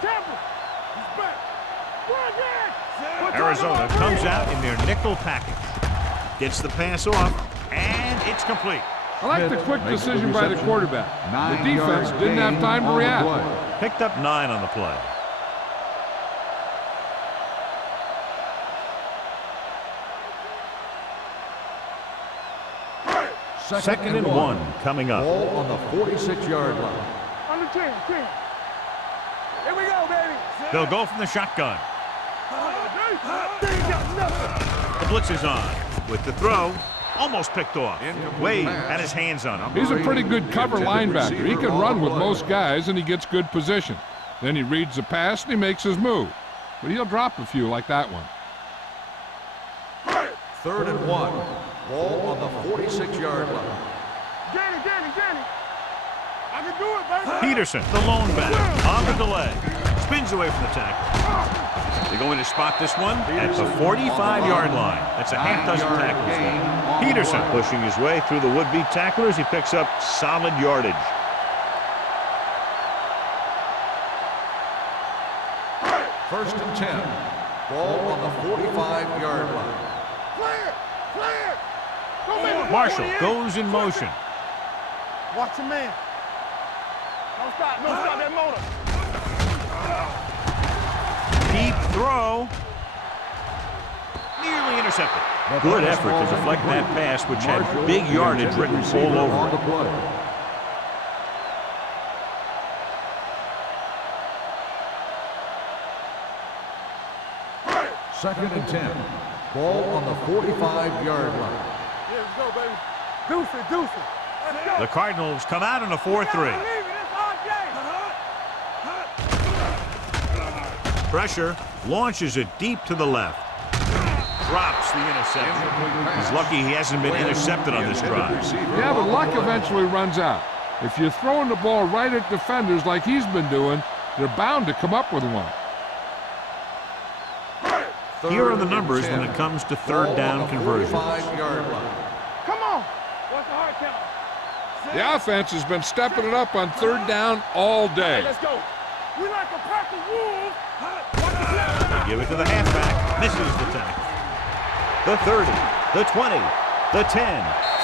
Tampa. He's back. Run again. Arizona comes out in their nickel package. Gets the pass off, and it's complete. I like the quick decision by the quarterback. The defense didn't have time to react. Picked up 9 on the play. Second and 1 coming up. Ball on the 46-yard line. On the 10. Here we go, baby. They'll go from the shotgun. They ain't got nothing. The blitz is on. With the throw, almost picked off. Wade had his hands on him. He's a pretty good cover linebacker. He can run with most guys, and he gets good position. Then he reads the pass, and he makes his move. But he'll drop a few like that one. 3rd and 1. Ball on the 46-yard line. Danny. I can do it, baby. Peterson, the lone back, on the delay. Spins away from the tackle. They're going to spot this one at the 45-yard line. That's a half dozen tackles there. Peterson pushing his way through the would-be tacklers. He picks up solid yardage. First and 10. Ball on the 45-yard line. Clear. Marshall goes in motion. Watch your man. Don't stop that motor. Deep throw. Nearly intercepted. Good effort to deflect that pass, which had big yardage written all over it. Second and 10. Ball on the 45-yard line. Yeah, let's go, baby. Deuce it. Let's go. The Cardinals come out in a 4-3. Pressure, launches it deep to the left. Drops the interception. He's lucky he hasn't been intercepted on this drive. Yeah, but luck eventually runs out. If you're throwing the ball right at defenders like he's been doing, they're bound to come up with one. Here are the numbers when it comes to third down conversions. Come on. What's the hard count? The offense has been stepping it up on third down all day. Let's go. We like a pack of wolves. They give it to the halfback. Misses the tackle. The 30, the 20, the 10,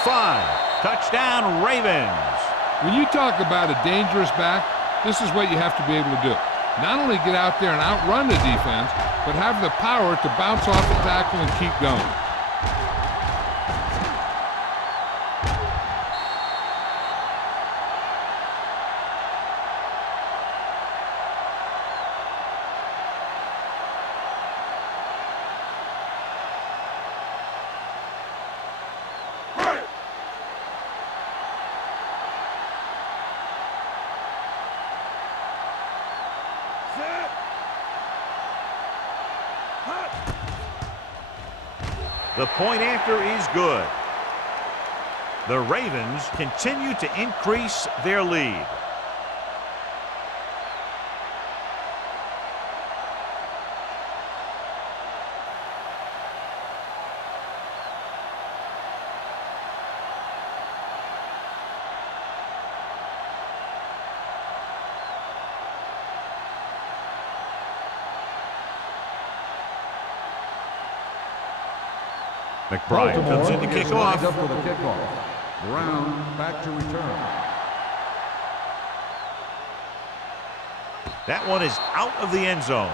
5. Touchdown, Ravens. When you talk about a dangerous back, this is what you have to be able to do. Not only get out there and outrun the defense, but have the power to bounce off the tackle and keep going. The point after is good. The Ravens continue to increase their lead. McBride comes in to kick off. Up for the kickoff. Brown back to return. That one is out of the end zone.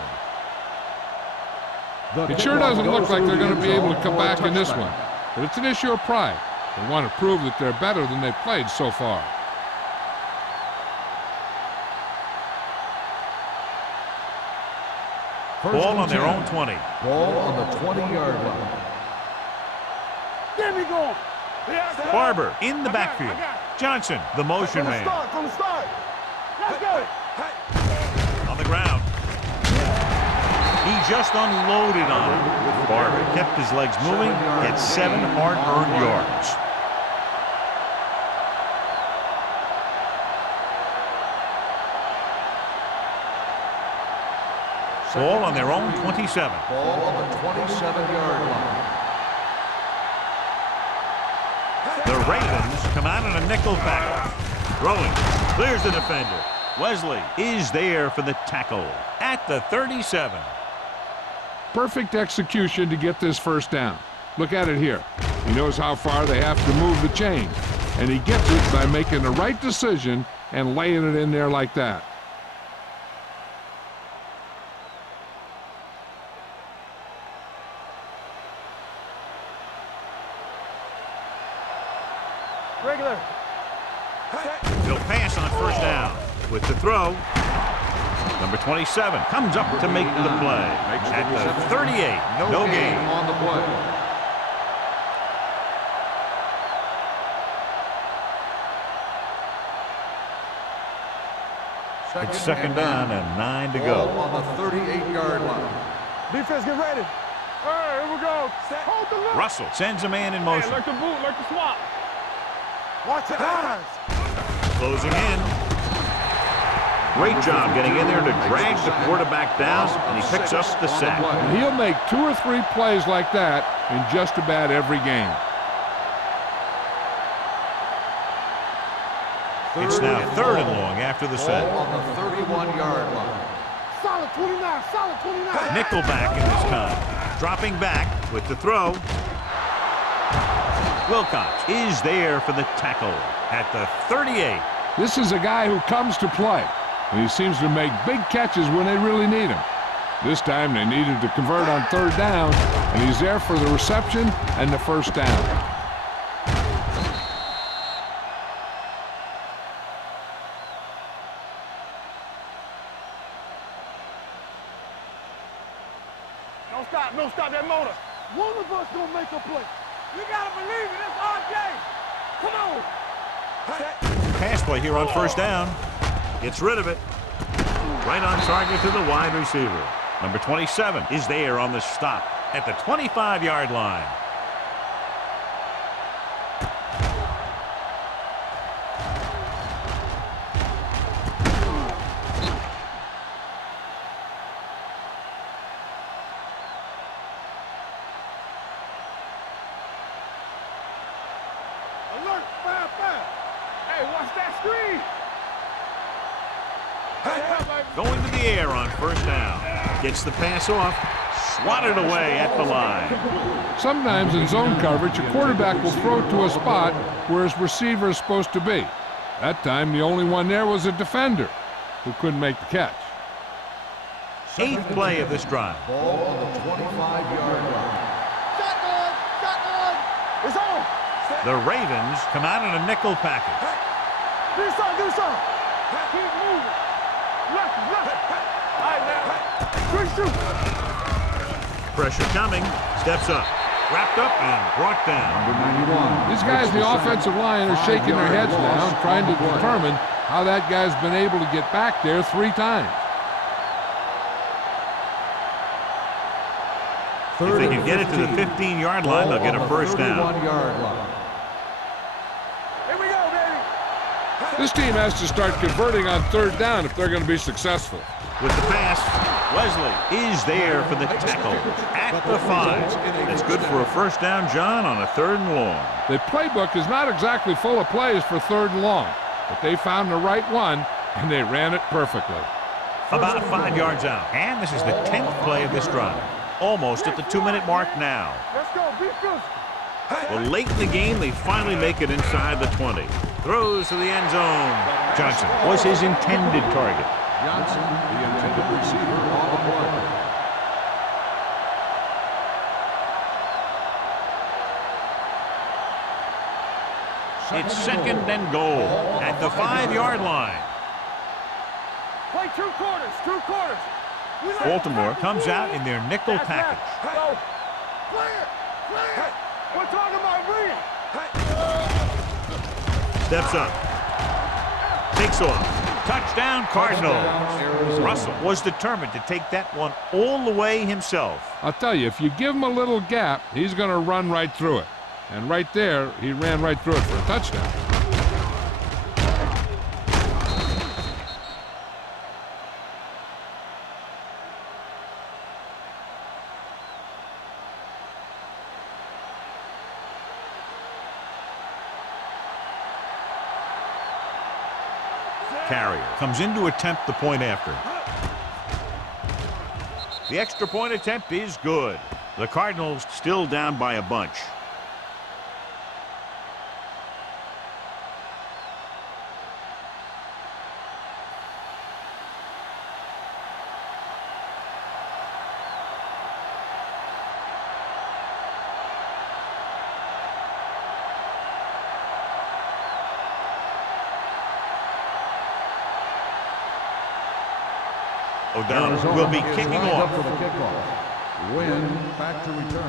It sure doesn't look like they're going to be able to come back in this one, but it's an issue of pride. They want to prove that they're better than they've played so far. Ball on their own 20. Ball on the 20-yard line. Get me going. Barber in the backfield. Johnson, the motion man. From the start. Let's go. On the ground. He just unloaded on him. Barber kept his legs moving, gets 7 hard-earned yards. Ball on their own 27. Ball on the 27-yard line. The Ravens come out in a nickel package. Throwing. Clears the defender. Wesley is there for the tackle at the 37. perfect execution to get this first down. Look at it here. He knows how far they have to move the chain, and he gets it by making the right decision and laying it in there like that. Regular. He'll pass on first down. With the throw, number 27 comes up to make the play. At the 38, no gain. On the play. It's second down and 9 to Ball go. on the 38-yard line. Defense, get ready. All right, here we go. Hold the look. Russell sends a man in Hey, motion. like the boot, like the swap. Watch your eyes. Closing in. Great job getting in there to drag the quarterback down, and he picks up the sack. And he'll make 2 or 3 plays like that in just about every game. It's now third and long after the Ball set. on the 31-yard line. Solid 29, solid 29. Nickelback in this time. Dropping back with the throw. Wilcox is there for the tackle at the 38. This is a guy who comes to play, and he seems to make big catches when they really need him. This time they needed to convert on third down, and he's there for the reception and the first down. Don't stop that motor. One of us gonna make a play. You gotta believe it. It's our day. Come on. Pass play here on first down. Gets rid of it. Right on target to the wide receiver. Number 27 is there on the stop at the 25-yard line. Alert, 5-5. Hey, watch that screen. Going to the air on first down. Gets the pass off. Swatted away at the line. Sometimes in zone coverage, a quarterback will throw to a spot where his receiver is supposed to be. That time, the only one there was a defender who couldn't make the catch. 8th play of this drive. Ball on the 25-yard line. Shotgun, shotgun. It's on. The Ravens come out in a nickel package. Do something. Keep moving. Left. All right, now. Good shoot. Pressure coming. Steps up. Wrapped up and brought down. Number 91. These guys in the offensive line are shaking their heads now, trying to determine how that guy's been able to get back there 3 times. If they can get it to the 15-yard line, they'll get a first down. 31-yard line. Here we go, baby. This team has to start converting on third down if they're going to be successful. With the pass, Wesley is there for the tackle at the 5. That's good for a first down, John, on a 3rd and long. The playbook is not exactly full of plays for 3rd and long, but they found the right one, and they ran it perfectly. About 5 yards out. And this is the 10th play of this drive. Almost at the 2-minute mark now. Let's go. Be good. Well, late in the game, they finally make it inside the 20. Throws to the end zone. Johnson was his intended target. Johnson, the intended receiver on the play. It's 2nd and goal at the 5-yard line. Play 2 quarters. Baltimore comes out in their nickel package. Go. Clear. We're talking about read. Steps up. Takes off. Touchdown, Cardinals. Russell was determined to take that one all the way himself. I'll tell you, if you give him a little gap, he's going to run right through it. And right there, he ran right through it for a touchdown. Carrier Comes in to attempt the point after. The extra point attempt is good. The Cardinals still down by a bunch. O'Donnell will be kicking off. For the kickoff. Win back to return.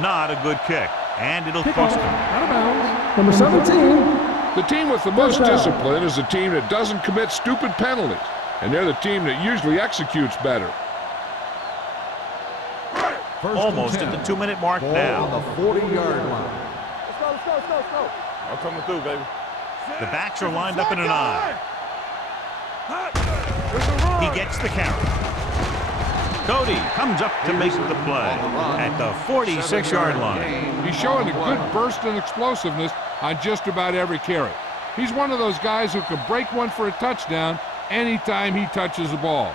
Not a good kick, and it'll cost him. Out of bounds. Number 17. The team with the most discipline is the team that doesn't commit stupid penalties, and they're the team that usually executes better. Almost at the 2-minute mark Ball now. on the 40-yard line. Let's go. I'm coming through, baby. The backs are lined up in an eye. He gets the carry. Cody comes up to make the play at the 46-yard line. He's showing a good burst and explosiveness on just about every carry. He's one of those guys who can break one for a touchdown anytime he touches the ball.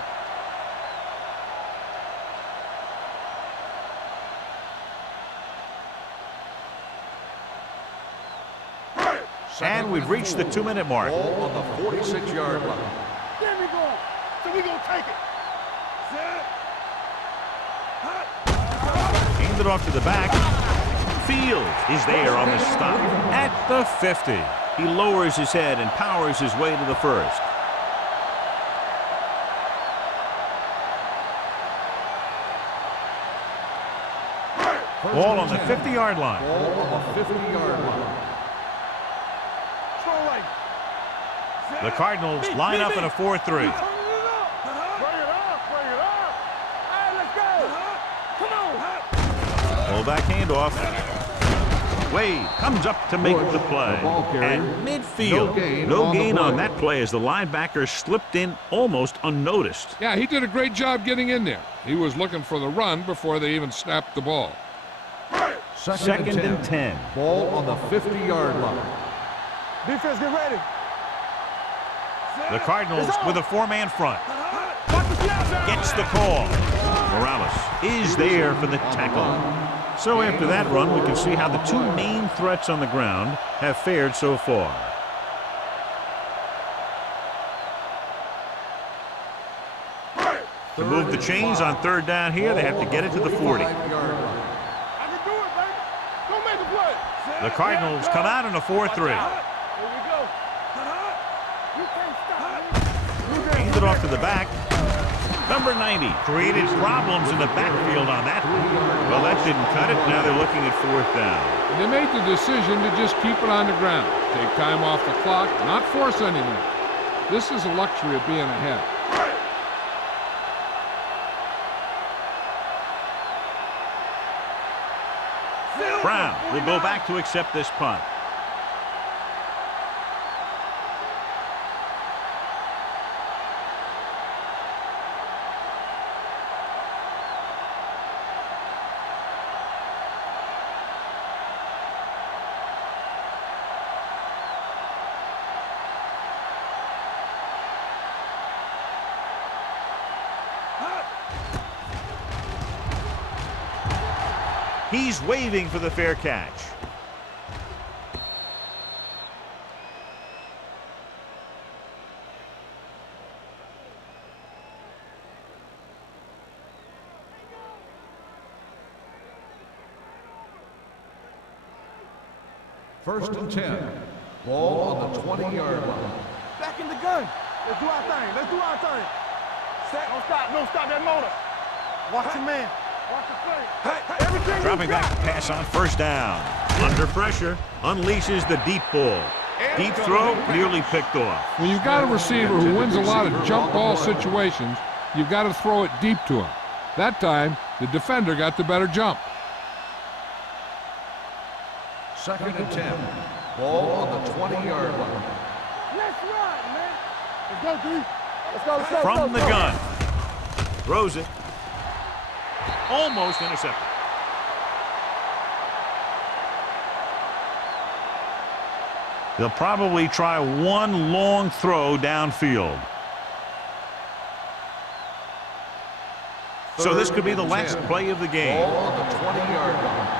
And we've reached the 2-minute mark. Ball on the 46-yard line. There we go. So we gonna take it. Handed off to the back. Fields is there on the stop at the 50. He lowers his head and powers his way to the first. Ball on the 50-yard line. Ball on the 50-yard line. The Cardinals line up in a 4-3. Bring it up. Hey, let's go. Come on. Fullback handoff. Wade comes up to make the play at midfield. No gain on that play as the linebacker slipped in almost unnoticed. Yeah, he did a great job getting in there. He was looking for the run before they even snapped the ball. Second and 10. Ball on the 50-yard line. Defense, get ready. The Cardinals with a 4-man front. Gets the call. Morales is there for the tackle. So after that run, we can see how the two main threats on the ground have fared so far. To move the chains on 3rd down here, they have to get it to the 40. The Cardinals come out in a 4-3. Hands it off to the back. Number 90 created problems in the backfield on that. Well, that didn't cut it. Now they're looking at 4th down. They made the decision to just keep it on the ground. Take time off the clock, not force anything. This is a luxury of being ahead. Brown will go back to accept this punt. He's waving for the fair catch. First and 10. Ball on the 20-yard line. Back in the gun. Let's do our thing. Set. Don't stop that motor. Watch your man. Watch the play. Hey, everything. Dropping back to pass on 1st down. Under pressure, unleashes the deep ball. Deep throw, nearly picked off. When you've got a receiver who wins a lot of jump ball situations, you've got to throw it deep to him. That time, the defender got the better jump. Second and 10. Ball on the 20-yard line. Let's run, man. Let's go, D. Let's go. From the gun. Throws it. Almost intercepted. They'll probably try one long throw downfield. So this could be the last play of the game. Ball on the 20-yard line.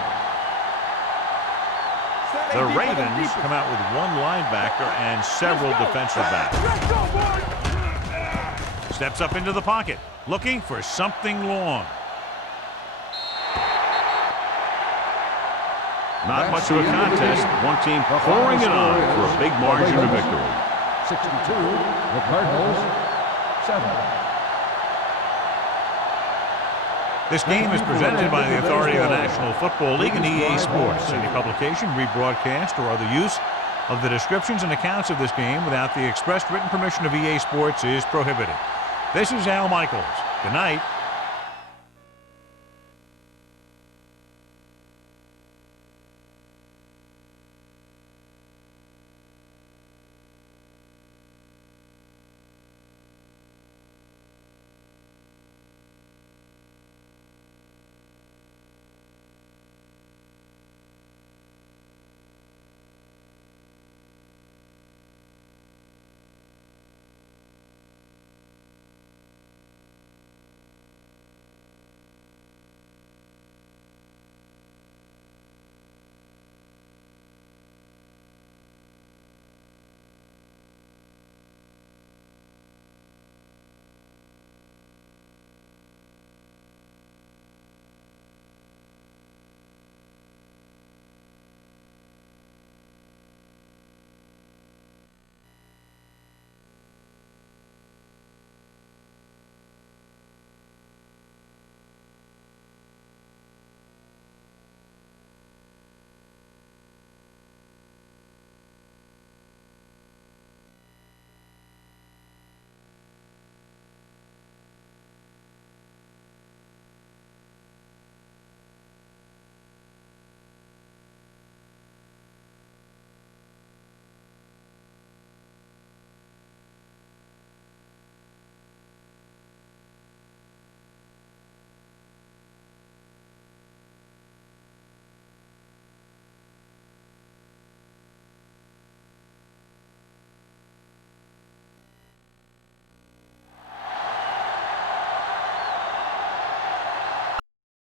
The Ravens come out with one linebacker and several defensive backs. Steps up into the pocket, looking for something long. Not much of a contest. One team pouring it on for a big margin of victory. 62, the Cardinals, 7. This game is presented by the authority of the National Football League and EA Sports. Any publication, rebroadcast, or other use of the descriptions and accounts of this game without the expressed written permission of EA Sports is prohibited. This is Al Michaels. Good night.